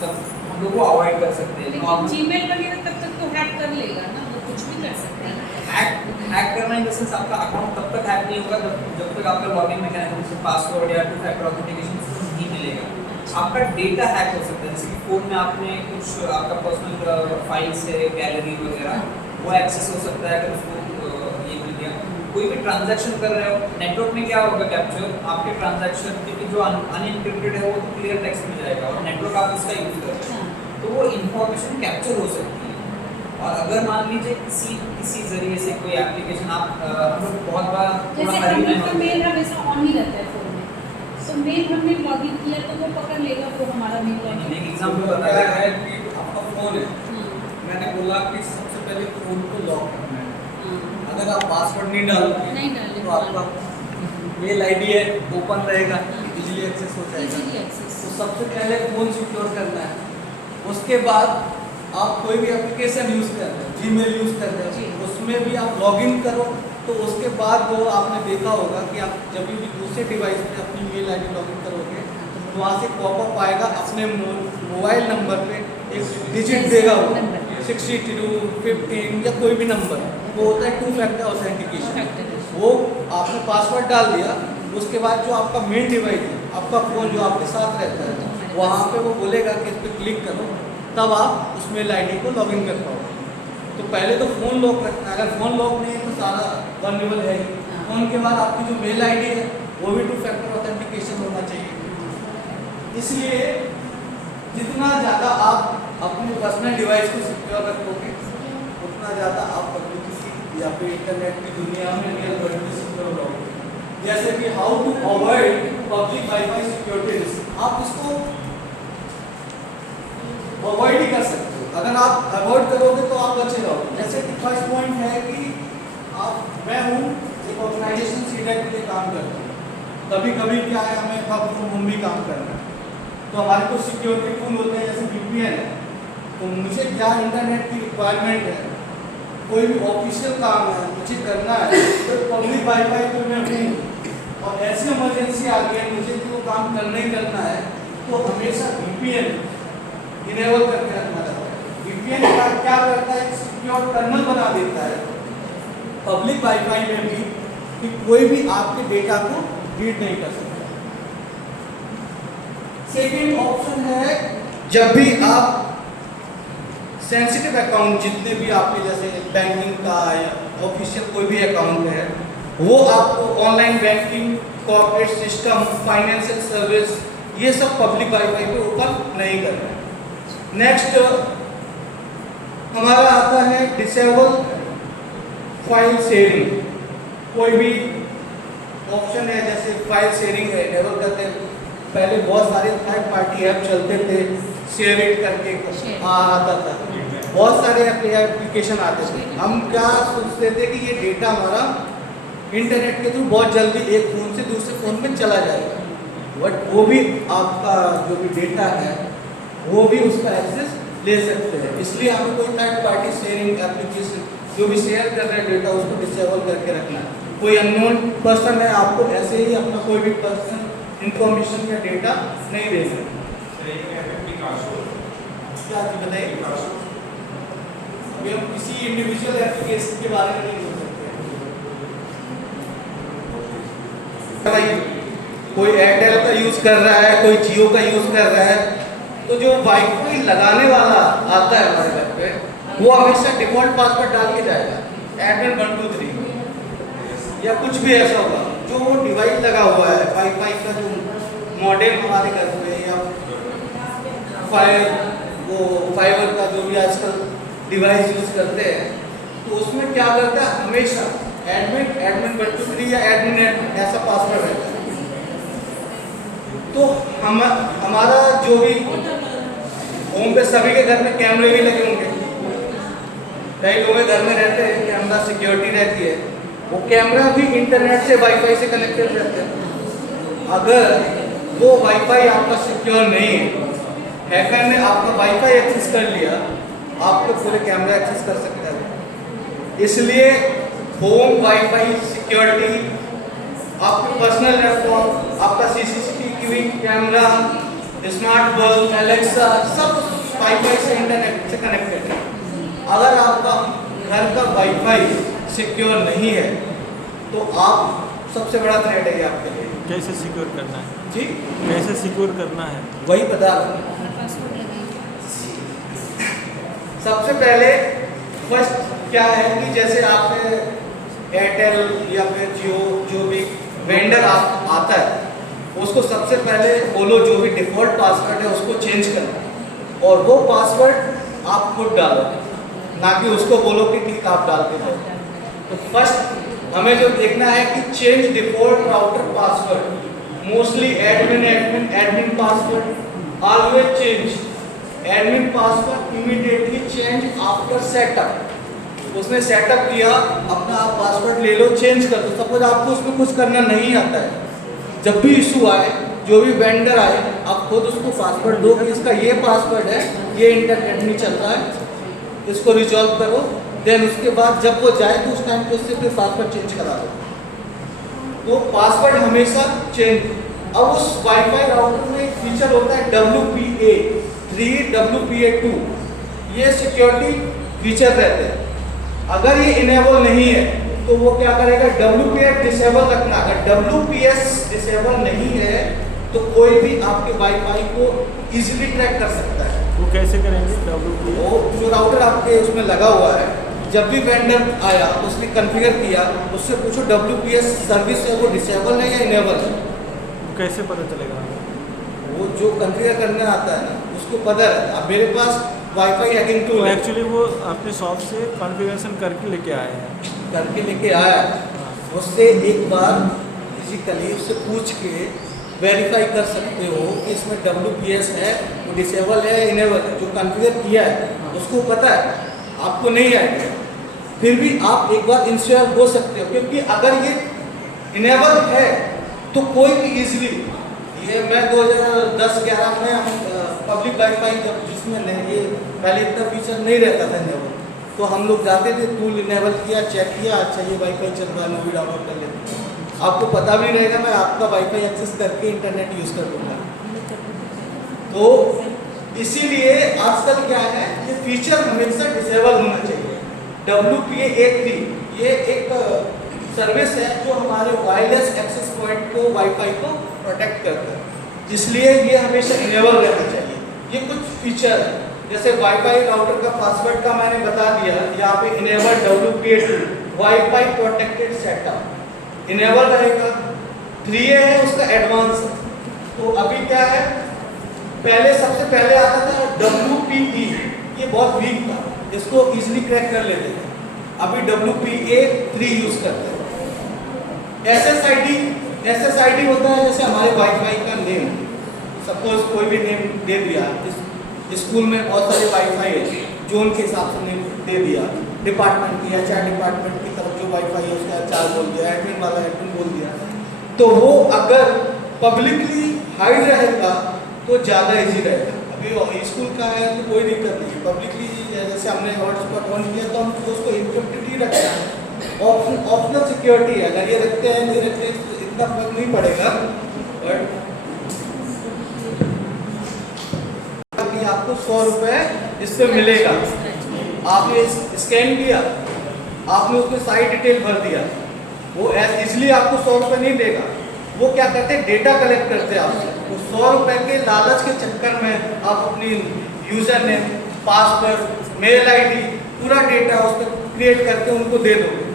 सब हम लोग को अवॉइड कर सकते हैं। जीमेल वगैरह तब तक करना इन द सेंस आपका अकाउंट तब तक हैक नहीं होगा जब तक आपका लॉगिन मैकेनिज्म से पासवर्ड या 2 फैक्टर ऑथेंटिकेशन नहीं मिलेगा। आपका डेटा हैक हो सकता है, जैसे कि फ़ोन में आपने कुछ आपका पर्सनल फाइल्स है, गैलरी वगैरह, वो एक्सेस हो सकता है अगर उसको ये मिल गया। कोई भी ट्रांजैक्शन कर रहे हो, नेटवर्क में क्या होगा कैप्चर, आपके ट्रांजैक्शन क्योंकि जो अनइनक्रिप्टेड है वो तो क्लियर टेक्स्ट में जाएगा और नेटवर्क आप इसका यूज़ कर रहे हैं, तो वो इन्फॉर्मेशन कैप्चर हो सकती है। और अगर मान लीजिए किसी जरिए से कोई एप्लीकेशन आप हम लोग बहुत बार जैसे थोड़ा हरी में हम मेल हमेशा ऑन ही रहता है फोन में, तो मेल हमने लॉगिन किया तो वो पकड़ लेगा वो हमारा मेल लॉगिन। एक एग्जांपल क्या बताया है कि आपका फ़ोन है, मैंने बोला कि सबसे पहले फ़ोन को लॉक करना है। अगर आप पासवर्ड नहीं डालोगे नहीं डालेंगे तो आपका मेल आईडी है ओपन रहेगा, इजीली एक्सेस हो जाएगा। Easily access. तो सबसे पहले फ़ोन सिक्योर करना है। उसके बाद आप कोई भी एप्लीकेशन यूज़ कर रहे हो, जीमेल यूज़ कर रहे जी। हो, उसमें भी आप लॉगिन करो। तो उसके बाद जो आपने देखा होगा कि आप जब भी दूसरे डिवाइस पे अपनी मेल आईडी लॉगिन करोगे तो वहाँ से पॉपअप आएगा, अपने मोबाइल नंबर पे एक डिजिट देगा वो, 62, 15 या कोई भी नंबर, वो होता है 2 फैक्टर ऑथेंटिकेशन। वो आपने पासवर्ड डाल दिया, उसके बाद जो आपका मेन डिवाइस है, आपका फ़ोन जो आपके साथ रहता है, वहाँ पे वो बोलेगा कि इस पर क्लिक करो, तब आप उस मेल आईडी को लॉगिन कर पाओगे। तो पहले तो फ़ोन लॉक रखना है, अगर फ़ोन लॉक नहीं है तो सारा वल्नरेबल है ही। फ़ोन के बाद आपकी जो मेल आईडी है वो भी 2 फैक्टर ऑथेंटिकेशन होना चाहिए। इसलिए जितना ज़्यादा आप अपने पर्सनल डिवाइस को सिक्योर रखोगे उतना ज़्यादा आप पब्लिसिटी या फिर इंटरनेट की दुनिया में रियल वर्ल्ड में सिक्योर रहोगे। जैसे कि how to avoid public wifi security risk, आप इसको अवॉइड ही कर सकते हो। अगर आप अवॉइड करोगे तो आप बचे रहोगे। जैसे कि फर्स्ट पॉइंट है कि मैं हूँ एक ऑर्गेनाइजेशन सीडेट के लिए काम करता हूँ, कभी कभी क्या है हमें वर्क फ्रॉम होम भी काम करना है, तो हमारे को सिक्योरिटी टूल होते हैं जैसे VPN है। तो मुझे क्या इंटरनेट की रिक्वायरमेंट है, कोई भी ऑफिशियल काम है मुझे करना है, तो पब्लिक वाईफाई पे मैं हूँ और ऐसी इमरजेंसी आ गई है मुझे कि वो काम करना ही करना है, तो हमेशा VPN इनेबल करके रखना चाहता है। VPN क्या करता है, सिक्योर कर्नल बना देता है पब्लिक वाईफाई में भी कि कोई भी आपके डेटा को रीड नहीं कर सकता। सेकेंड ऑप्शन है, जब भी आप सेंसिटिव अकाउंट जितने भी आपके जैसे बैंकिंग का या ऑफिशियल कोई भी अकाउंट है, वो आपको online banking, corporate system, financial service, ये सब पब्लिक वाईफाई पे ओपन नहीं करना है। नेक्स्ट हमारा आता है डिसेबल फाइल शेयरिंग। कोई भी ऑप्शन है जैसे फाइल शेयरिंग है, इनेबल करते हैं। पहले बहुत सारे थर्ड पार्टी ऐप चलते थे, शेयर इट करके आता था, बहुत सारे एप्लीकेशन आते थे। हम क्या सोचते थे कि ये डेटा हमारा इंटरनेट के थ्रू बहुत जल्दी एक फ़ोन से दूसरे फ़ोन में चला जाएगा, बट वो भी आपका जो भी डेटा है वो भी उसका एक्सेस ले सकते हैं। इसलिए हमें कोई थर्ड पार्टी शेयरिंग एप्लीकेशन जो भी शेयर कर रहे हैं डेटा उसको डिसेबल करके रखना है। कोई अननोन पर्सन है आपको ऐसे ही अपना कोई भी पर्सनल इंफॉर्मेशन या डेटा नहीं दे सकते। क्या चीज़ बताइए? अभी हम किसी इंडिविजुअल एप्लीकेशन के बारे में नहीं बोल सकते। भाई कोई एयरटेल का यूज़ कर रहा है, कोई जियो का यूज़ कर रहा है, तो जो वाईफाई लगाने वाला आता है हमारे घर पे, वो हमेशा डिफॉल्ट पासवर्ड डाल के जाएगा, admin 123 या कुछ भी ऐसा होगा। जो वो डिवाइस लगा हुआ है वाईफाई का, जो मॉडेम हमारे घर पे या फाइबर का जो भी आजकल डिवाइस यूज़ करते हैं, तो उसमें क्या करता है हमेशा admin 123 या admin ऐसा पासवर्ड रहता है। तो हमारा जो भी होम पे सभी के घर में कैमरे भी लगे होंगे, कई लोग घर में रहते हैं कैमरा सिक्योरिटी रहती है, वो कैमरा भी इंटरनेट से वाईफाई से कनेक्टेड रहते हैं। अगर वो वाईफाई आपका सिक्योर नहीं है, हैकर ने आपका वाईफाई एक्सेस कर लिया, आपके पूरे कैमरा एक्सेस कर सकता है। इसलिए होम वाईफाई सिक्योरिटी, आपके पर्सनल लैपटॉप, आपका CCTV camera, smart bulb, Alexa, सब वाईफाई से इंटरनेट से कनेक्टेड है। अगर आपका घर का वाईफाई सिक्योर नहीं है तो आप सबसे बड़ा थ्रेट है ये आपके लिए। कैसे सिक्योर करना है, जी कैसे सिक्योर करना है? वही बता रहा हूँ। पासवर्ड लगाएंगे। सबसे पहले फर्स्ट क्या है कि जैसे आप एयरटेल या फिर जियो जो भी वेंडर आता है उसको सबसे पहले बोलो जो भी डिफ़ॉल्ट पासवर्ड है उसको चेंज करना, और वो पासवर्ड आप खुद डालो, ना कि उसको बोलो कि ठीक आप डाल के दो। तो फर्स्ट हमें जो देखना है कि change default router password, mostly admin password always change admin password immediately change after setup. उसने सेटअप किया, अपना आप पासवर्ड ले लो, चेंज कर दो। सपोज आपको उसमें कुछ करना नहीं आता है, जब भी इशू आए, जो भी वेंडर आए, आप खुद उसको पासवर्ड दो कि इसका ये पासवर्ड है, ये इंटरनेट नहीं चल रहा है, इसको रिजॉल्व करो। देन उसके बाद जब वो जाए तो उस टाइम पे उससे फिर पासवर्ड चेंज करा दो। तो पासवर्ड हमेशा चेंज। अब उस वाईफाई राउटर में एक फीचर होता है WPA3 WPA2, ये सिक्योरिटी फीचर रहते हैं। अगर ये इनेबल नहीं है तो वो क्या करेगा, WPS डिसेबल रखना। अगर WPS डिसेबल नहीं है तो कोई भी आपके वाईफाई को इजीली ट्रैक कर सकता है। वो कैसे करेंगे? WPA वो जो राउटर आपके उसमें लगा हुआ है, जब भी वेंडर आया उसने कॉन्फ़िगर किया, उससे पूछो WPS सर्विस है वो डिसेबल है या इनेबल है। वो कैसे पता चलेगा? वो जो कॉन्फ़िगर करने आता है ना उसको पता है। अब मेरे पास वाईफाई हैकिंग टूल है, एक्चुअली वो अपने शॉप से कॉन्फ़िगरेशन करके लेके आए हैं। करके लेके आया, उससे एक बार फिजिकली उससे पूछ के वेरीफाई कर सकते हो कि इसमें WPS है वो डिसेबल है इनेबल है। जो कॉन्फ़िगर किया है उसको पता है, आपको नहीं आएगा, फिर भी आप एक बार इंश्योर हो सकते हो। क्योंकि अगर ये इनेबल है तो कोई भी इजीली, ये मैं 2010-11 में हम पब्लिक वाईफाई जब जिसमें ये पहले इतना फीचर नहीं रहता था इनेबल, तो हम लोग जाते थे, टूल इनेबल किया, चेक किया, अच्छा ये वाईफाई चल रहा है, मूवी डाउनलोड कर लेते। आपको पता भी रहेगा, मैं आपका वाईफाई एक्सेस करके इंटरनेट यूज़ कर लूँगा। तो इसीलिए आजकल क्या है, ये फीचर हमेशा डिसेबल होना चाहिए। WPA3 ये एक सर्विस है जो हमारे वायरलेस एक्सेस पॉइंट को, वाईफाई को प्रोटेक्ट करता है, इसलिए ये हमेशा इनेबल रहना चाहिए। ये कुछ फीचर है, जैसे वाईफाई राउटर का पासवर्ड का मैंने बता दिया, यहाँ पे enable WPA2 wifi protected setup enable रहेगा। 3A है उसका एडवांस। तो अभी क्या है, पहले सबसे पहले आता था WPE, ये बहुत वीक था, इसको इजीली क्रैक कर लेते थे। अभी WPA3 यूज करते हैं। SSID होता है जैसे हमारे वाईफाई का नेम, सपोज कोई भी नेम दे दिया, स्कूल में बहुत सारे वाईफाई है, जोन के हिसाब से नेम दे दिया, डिपार्टमेंट की या चाहे डिपार्टमेंट की तरफ जो वाईफाई है उसका चार्ज बोल दिया, एडमिन वाला एडमिन बोल दिया, तो वो अगर पब्लिकली हाइड रहेगा तो ज़्यादा इजी रहेगा। अभी स्कूल का है तो कोई दिक्कत नहीं, पब्लिकली जैसे हमने हॉटस्पॉट ऑन किया तो हम उसको इनक्रिप्टेड ही रखते हैं। ऑप्शनल सिक्योरिटी है, अगर ये रखते हैं नहीं रखते हैं तो इतना फर्क नहीं पड़ेगा। बट आपको 100 रुपये इससे मिलेगा। आपने स्कैन किया, आपने उसमें सारी डिटेल भर दिया, वो इसलिए आपको 100 रुपये नहीं देगा। वो क्या करते हैं, डेटा कलेक्ट करते हैं आपसे। तो 100 रुपये के लालच के चक्कर में आप अपनी user name, password, mail ID, पूरा डेटा उस पर क्रिएट करके उनको दे दोगे।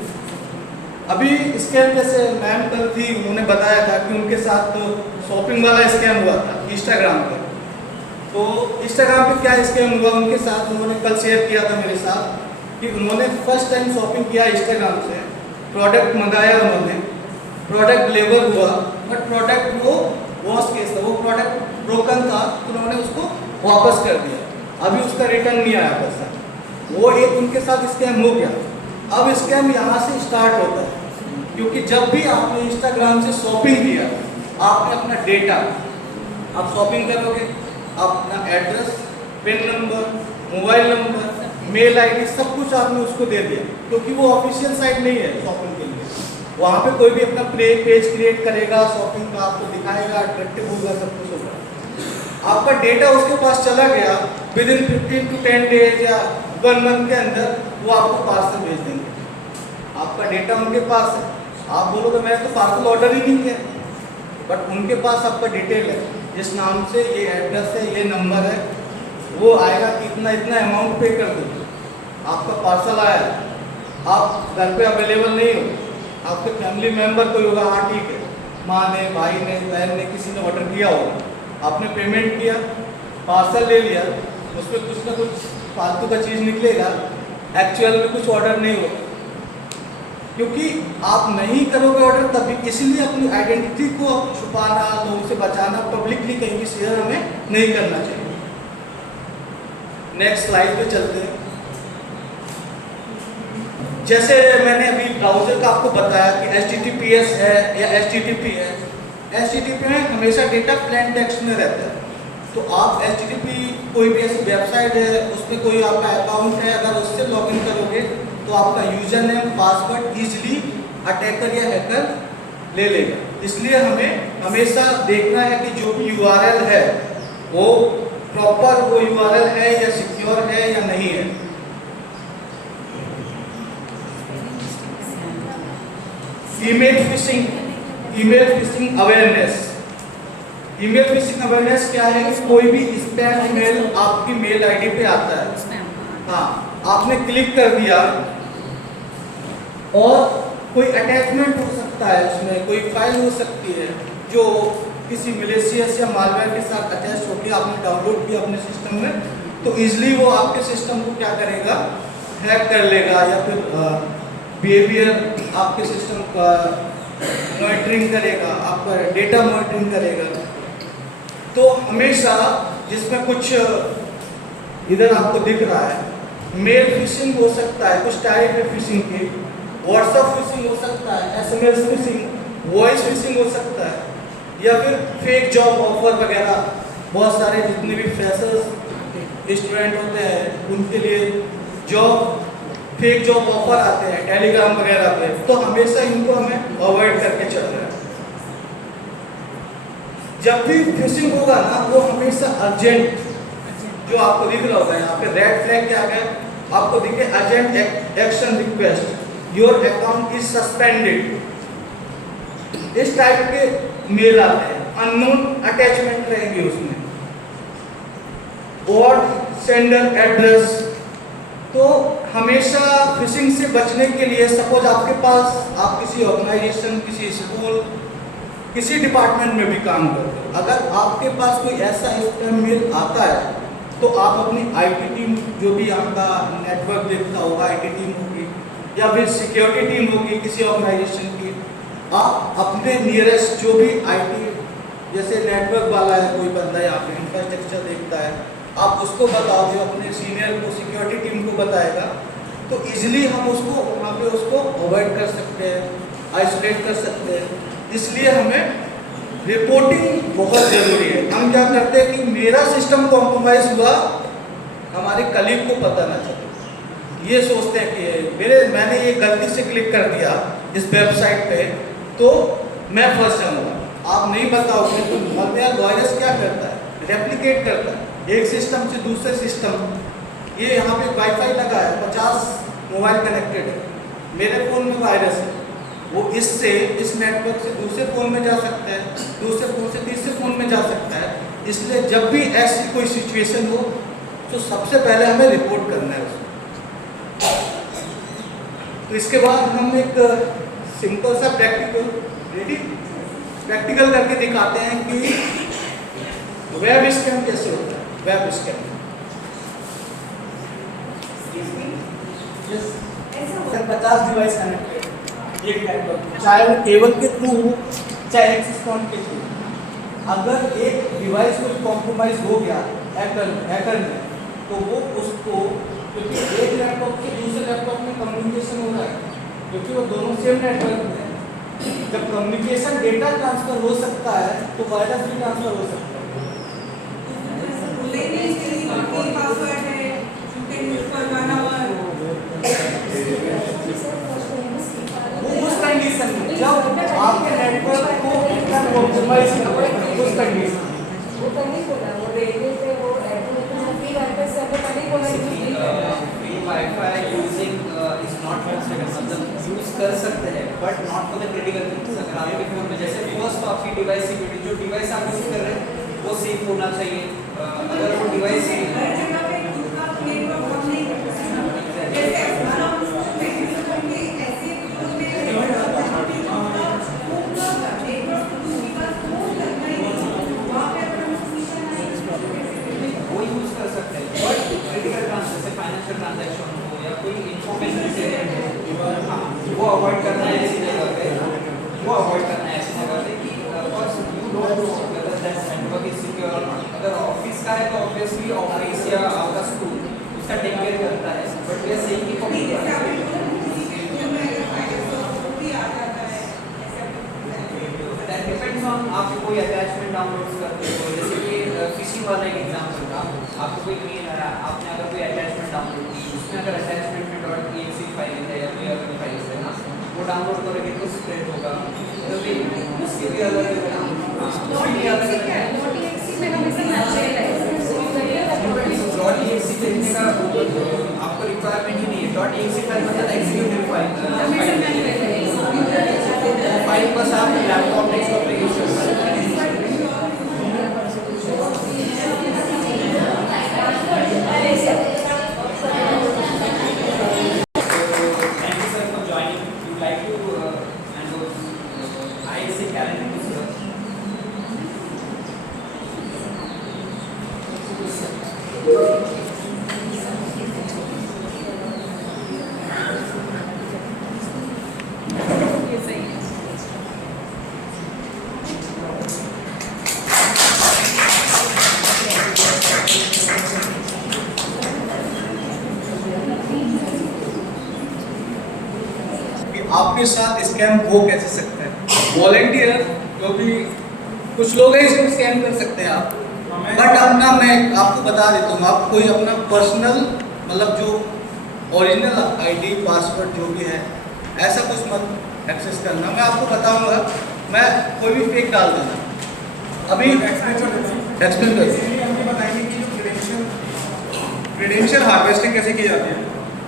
अभी स्कैम जैसे मैम कल थी, उन्होंने बताया था कि उनके साथ तो शॉपिंग वाला स्कैम हुआ था इंस्टाग्राम पे। तो इंस्टाग्राम पे क्या स्कैम हुआ उनके साथ, उन्होंने कल शेयर किया था मेरे साथ कि उन्होंने फर्स्ट टाइम शॉपिंग किया इंस्टाग्राम से, प्रोडक्ट मंगाया उन्होंने, प्रोडक्ट डिलीवर हुआ, बट प्रोडक्ट वो वॉश केस था, वो प्रोडक्ट ब्रोकन था, तो उन्होंने उसको वापस कर दिया। अभी उसका रिटर्न नहीं आया पैसा। वो एक उनके साथ स्कैम हो गया। अब स्कैम यहाँ से स्टार्ट होता है, क्योंकि जब भी आपने इंस्टाग्राम से शॉपिंग किया, आपने अपना डेटा, आप शॉपिंग करोगे, अपना address, pin number, mobile number, mail ID सब कुछ आपने उसको दे दिया, क्योंकि वो ऑफिशियल साइट नहीं है शॉपिंग के लिए। वहाँ पे कोई भी अपना पेज क्रिएट करेगा शॉपिंग का, आपको दिखाएगा, अट्रैक्टिव होगा, सब कुछ होगा। आपका डेटा उसके पास चला गया, विद इन 15 to 10 days या 1 month के अंदर वो आपको पार्सल भेज देंगे। आपका डेटा उनके पास है, आप बोलोगे मैं तो पार्सल ऑर्डर ही नहीं किया, बट उनके पास आपका डिटेल है, जिस नाम से ये एड्रेस है, ये नंबर है, वो आएगा कि इतना इतना अमाउंट पे कर दो, आपका पार्सल आया, आप घर पे अवेलेबल नहीं हो, आपके फैमिली मेम्बर कोई होगा, हाँ ठीक है, माँ ने, भाई ने, बहन ने, किसी ने ऑर्डर किया होगा, आपने पेमेंट किया, पार्सल ले लिया, उसमें कुछ ना कुछ फालतू का चीज़ निकलेगा, एक्चुअल में कुछ ऑर्डर नहीं होगा, क्योंकि आप नहीं करोगे ऑर्डर तभी, इसीलिए अपनी आइडेंटिटी को छुपाना, लोगों से बचाना, पब्लिकली कहीं भी शेयर हमें नहीं करना चाहिए। नेक्स्ट स्लाइड पे चलते हैं। जैसे मैंने अभी ब्राउजर का आपको बताया कि HTTPS है या HTTP है, HTTP में हमेशा डेटा प्लेन टेक्स्ट में रहता है, तो आप HTTP कोई भी ऐसी वेबसाइट है, उसमें कोई आपका अकाउंट है, अगर उससे लॉगिन करोगे तो आपका user name, password easily attacker या हैकर ले लेगा। इसलिए हमें हमेशा देखना है कि जो भी URL है वो प्रॉपर वो URL है या सिक्योर है या नहीं है। Email fishing awareness. Email fishing awareness क्या है कि कोई भी स्पैम ईमेल आपकी मेल आईडी पे आता है, हाँ, आपने क्लिक कर दिया और कोई अटैचमेंट हो सकता है, उसमें कोई फाइल हो सकती है जो किसी मलेशियस या मालवेयर के साथ अटैच होकर आपने डाउनलोड किया अपने सिस्टम में, तो इजीली वो आपके सिस्टम को क्या करेगा, हैक कर लेगा, या फिर बिहेवियर आपके सिस्टम का मॉनिटरिंग करेगा, आपका डेटा मॉनिटरिंग करेगा। तो हमेशा जिसमें कुछ इधर आपको दिख रहा है, मेल फिशिंग हो सकता है, कुछ टाइप है फिशिंग के, व्हाट्सएप फिशिंग हो सकता है, SMS फिशिंग, वॉइस फिशिंग हो सकता है, या फिर फेक जॉब ऑफर वगैरह। बहुत सारे जितने भी फ्रेशर्स स्टूडेंट होते हैं उनके लिए फेक जॉब ऑफर आते हैं टेलीग्राम वगैरह पे, तो हमेशा इनको हमें अवॉइड करके चलना है। जब भी फिशिंग होगा ना, वो हमेशा अर्जेंट, जो आपको दिख रहा होगा यहाँ पे रेड फ्लैग क्या है, आपको दिखे urgent action request, your account is suspended, इस टाइप के मेल आते हैं, अननोन अटैचमेंट रहेंगे उसमें, और सेंडर एड्रेस। तो हमेशा फिशिंग से बचने के लिए, सपोज आपके पास, आप किसी ऑर्गेनाइजेशन, किसी स्कूल, किसी डिपार्टमेंट में भी काम करते हो, अगर आपके पास कोई ऐसा स्पैम मेल आता है तो आप अपनी IT टीम, जो भी आपका नेटवर्क देखता होगा, IT टीम होगी या फिर सिक्योरिटी टीम होगी किसी ऑर्गेनाइजेशन की, आप अपने नियरेस्ट जो भी IT, जैसे नेटवर्क वाला है कोई बंदा, यहाँ पे इंफ्रास्ट्रक्चर देखता है, आप उसको बताओ, जो अपने सीनियर को, सिक्योरिटी टीम को बताएगा, तो इजीली हम उसको वहाँ पे उसको अवॉइड कर सकते हैं, आइसोलेट कर सकते हैं। इसलिए हमें रिपोर्टिंग बहुत ज़रूरी है। हम क्या करते हैं कि मेरा सिस्टम कॉम्प्रोमाइज़ हुआ, हमारे कलीग को पता ना चले, ये सोचते हैं कि मैंने ये गलती से क्लिक कर दिया इस वेबसाइट पे तो मैं फंस जाऊँगा। आप नहीं बताओगे तो मालवेयर वायरस क्या करता है, रेप्लिकेट करता है एक सिस्टम से दूसरे सिस्टम। ये यहाँ पे वाईफाई लगा है, 50 मोबाइल कनेक्टेड है, मेरे फ़ोन में वायरस है, वो इससे, इस नेटवर्क से दूसरे फ़ोन में जा सकता है, दूसरे फ़ोन से तीसरे फ़ोन में जा सकता है। इसलिए जब भी ऐसी कोई सिचुएशन हो तो सबसे पहले हमें रिपोर्ट करना है उसको। तो इसके बाद हम एक सिंपल सा प्रैक्टिकल करके दिखाते हैं कि वेब स्कैम कैसे होता है। वेब स्कैम 50 डिवाइस कनेक्टेड एक नेटवर्क, चाहे वो केबल के थ्रू हो, चाहे एक्सेस पॉइंट के थ्रू। अगर एक डिवाइस को कॉम्प्रोमाइज हो गया हैकर में, तो वो उसको, क्योंकि एक लैपटॉप से दूसरे लैपटॉप में कम्युनिकेशन हो रहा है, क्योंकि वो दोनों सेम नेटवर्क में है, जब कम्युनिकेशन डेटा ट्रांसफर हो सकता है तो वायरस भी ट्रांसफर हो सकता है। उस कंडीशन में जब आपके नेटवर्क को कॉम्प्रोमाइज करना है, उस कंडीशन में वो तो नहीं बोला, वो रेलवे पे वो फ्री वाईफाई से हमें नहीं बोला free Wi-Fi using is not consider, मतलब यूज कर सकते हैं but not for the critical things. अगर आपके फोन में जैसे फर्स्ट तो आपकी डिवाइस सिक्योरिटी, जो डिवाइस आप यूज कर रहे हैं वो सेफ होना चाहिए। अगर वो डिवाइस वो यूज कर सकते हैं बट क्रिटिकल ट्रांसफर जैसे फाइनेंशियल ट्रांजैक्शन हो या कोई इंफॉर्मेशन शेयरिंग हो, हाँ वो अवॉइड करना है ऐसी जगह पे, वो अवॉइड करना है ऐसी जगह पे कि first you don't know whether that network is secure और नॉट। अगर ऑफिस का है तो ऑब्वियसली ऑफिस या आपका स्कूल उसका टेक केयर करता है, बट वी आर सेइंग कि पब्लिक दैट डिपेंड्स ऑन आप कोई अटैचमेंट डाउनलोड करते हो। जैसे कि फिशिंग वाला एक एग्जांपल था, आपको कोई मेल आया, आपने अगर कोई अटैचमेंट डाउनलोड की, उसमें अगर अटैचमेंट में .exe फाइल है या कोई अदर फाइल है ना, वो डाउनलोड करोगे तो स्प्रेड होगा, तो भी उसके भी अलग है, उसके भी अलग है। .exe भेजने का आपको रिक्वायरमेंट ही नहीं है। .exe फाइल मतलब एग्जीक्यूटिव फाइल बस आप लैपटॉप डेस्कटॉप पे यूज कर सकते हैं। Thank you sir for joining. Would you like to endorse ISA calendar to sir? कि आपके साथ स्कैम हो कैसे सकता है। वॉलेंटियर जो भी कुछ लोग हैं इसको स्कैम कर सकते हैं आप, बट अपना मैं आपको बता देता हूँ, आप कोई अपना पर्सनल मतलब जो ओरिजिनल आईडी पासवर्ड जो भी है ऐसा कुछ मत एक्सेस करना। मैं आपको बताऊंगा, मैं कोई भी फेक डाल देना। अभी एक्सप्लेन कर हमें बताएंगे कि जो क्रेडेंशियल हार्वेस्टिंग कैसे की जाती है।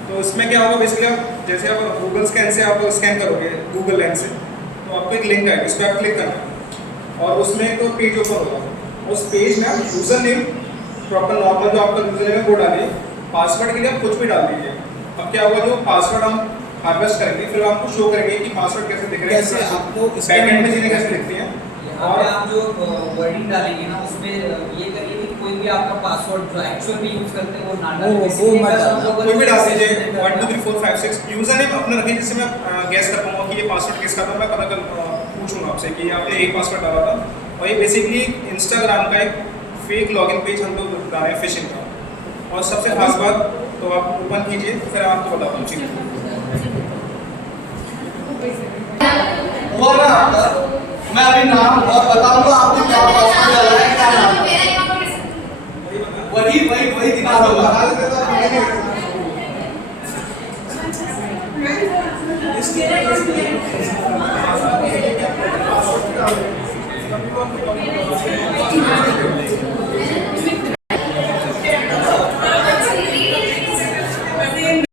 तो इसमें क्या होगा, बेसिकली आप जैसे आप गूगल स्कैन से आप स्कैन करोगे गूगल लेंस से, तो आपको एक लिंक आएगा, इस पर आप क्लिक करना और उसमें एक पेज ओपन होगा। उस पेज में आप यूज़र नेम प्रॉपर नॉर्मल जो आपका यूज़र नेम है वो डालिए, पासवर्ड के लिए आप कुछ भी डाल दीजिए। अब क्या होगा, जो पासवर्ड हम हार्वेस्ट करेंगे फिर आपको शो करेंगे कि पासवर्ड कैसे दिख रहे हैं, कैसे आपको बैकएंड में चीज़ें कैसे दिखती हैं। और आप जो वर्डिंग डालेंगे ना उसमें ये करिए कि कोई भी आपका पासवर्ड जो एक्चुअल में यूज करते हैं वो ना डालें। वो मत डालना। कोई भी डाल दीजिए 1 2 3 4 5 6 यूजर नेम अपना रखिए, जिससे मैं गैस कर पाऊंगा कि ये पासवर्ड किसका था। मैं पता कर पूछूंगा आपसे कि आपने यही पासवर्ड डाला था। और ये बेसिकली इंस्टाग्राम का एक फेक लॉगिन पेज हम लोग बता रहे हैं फिशिंग का। और सबसे खास बात, तो आप ओपन कीजिए फिर आपको बताता हूँ चीज़ हुआ ना आपका। मैं अभी नाम और बताऊंगा आपको क्या पासवर्ड डाला है, क्या नाम वही दिखा दूंगा। पासवर्ड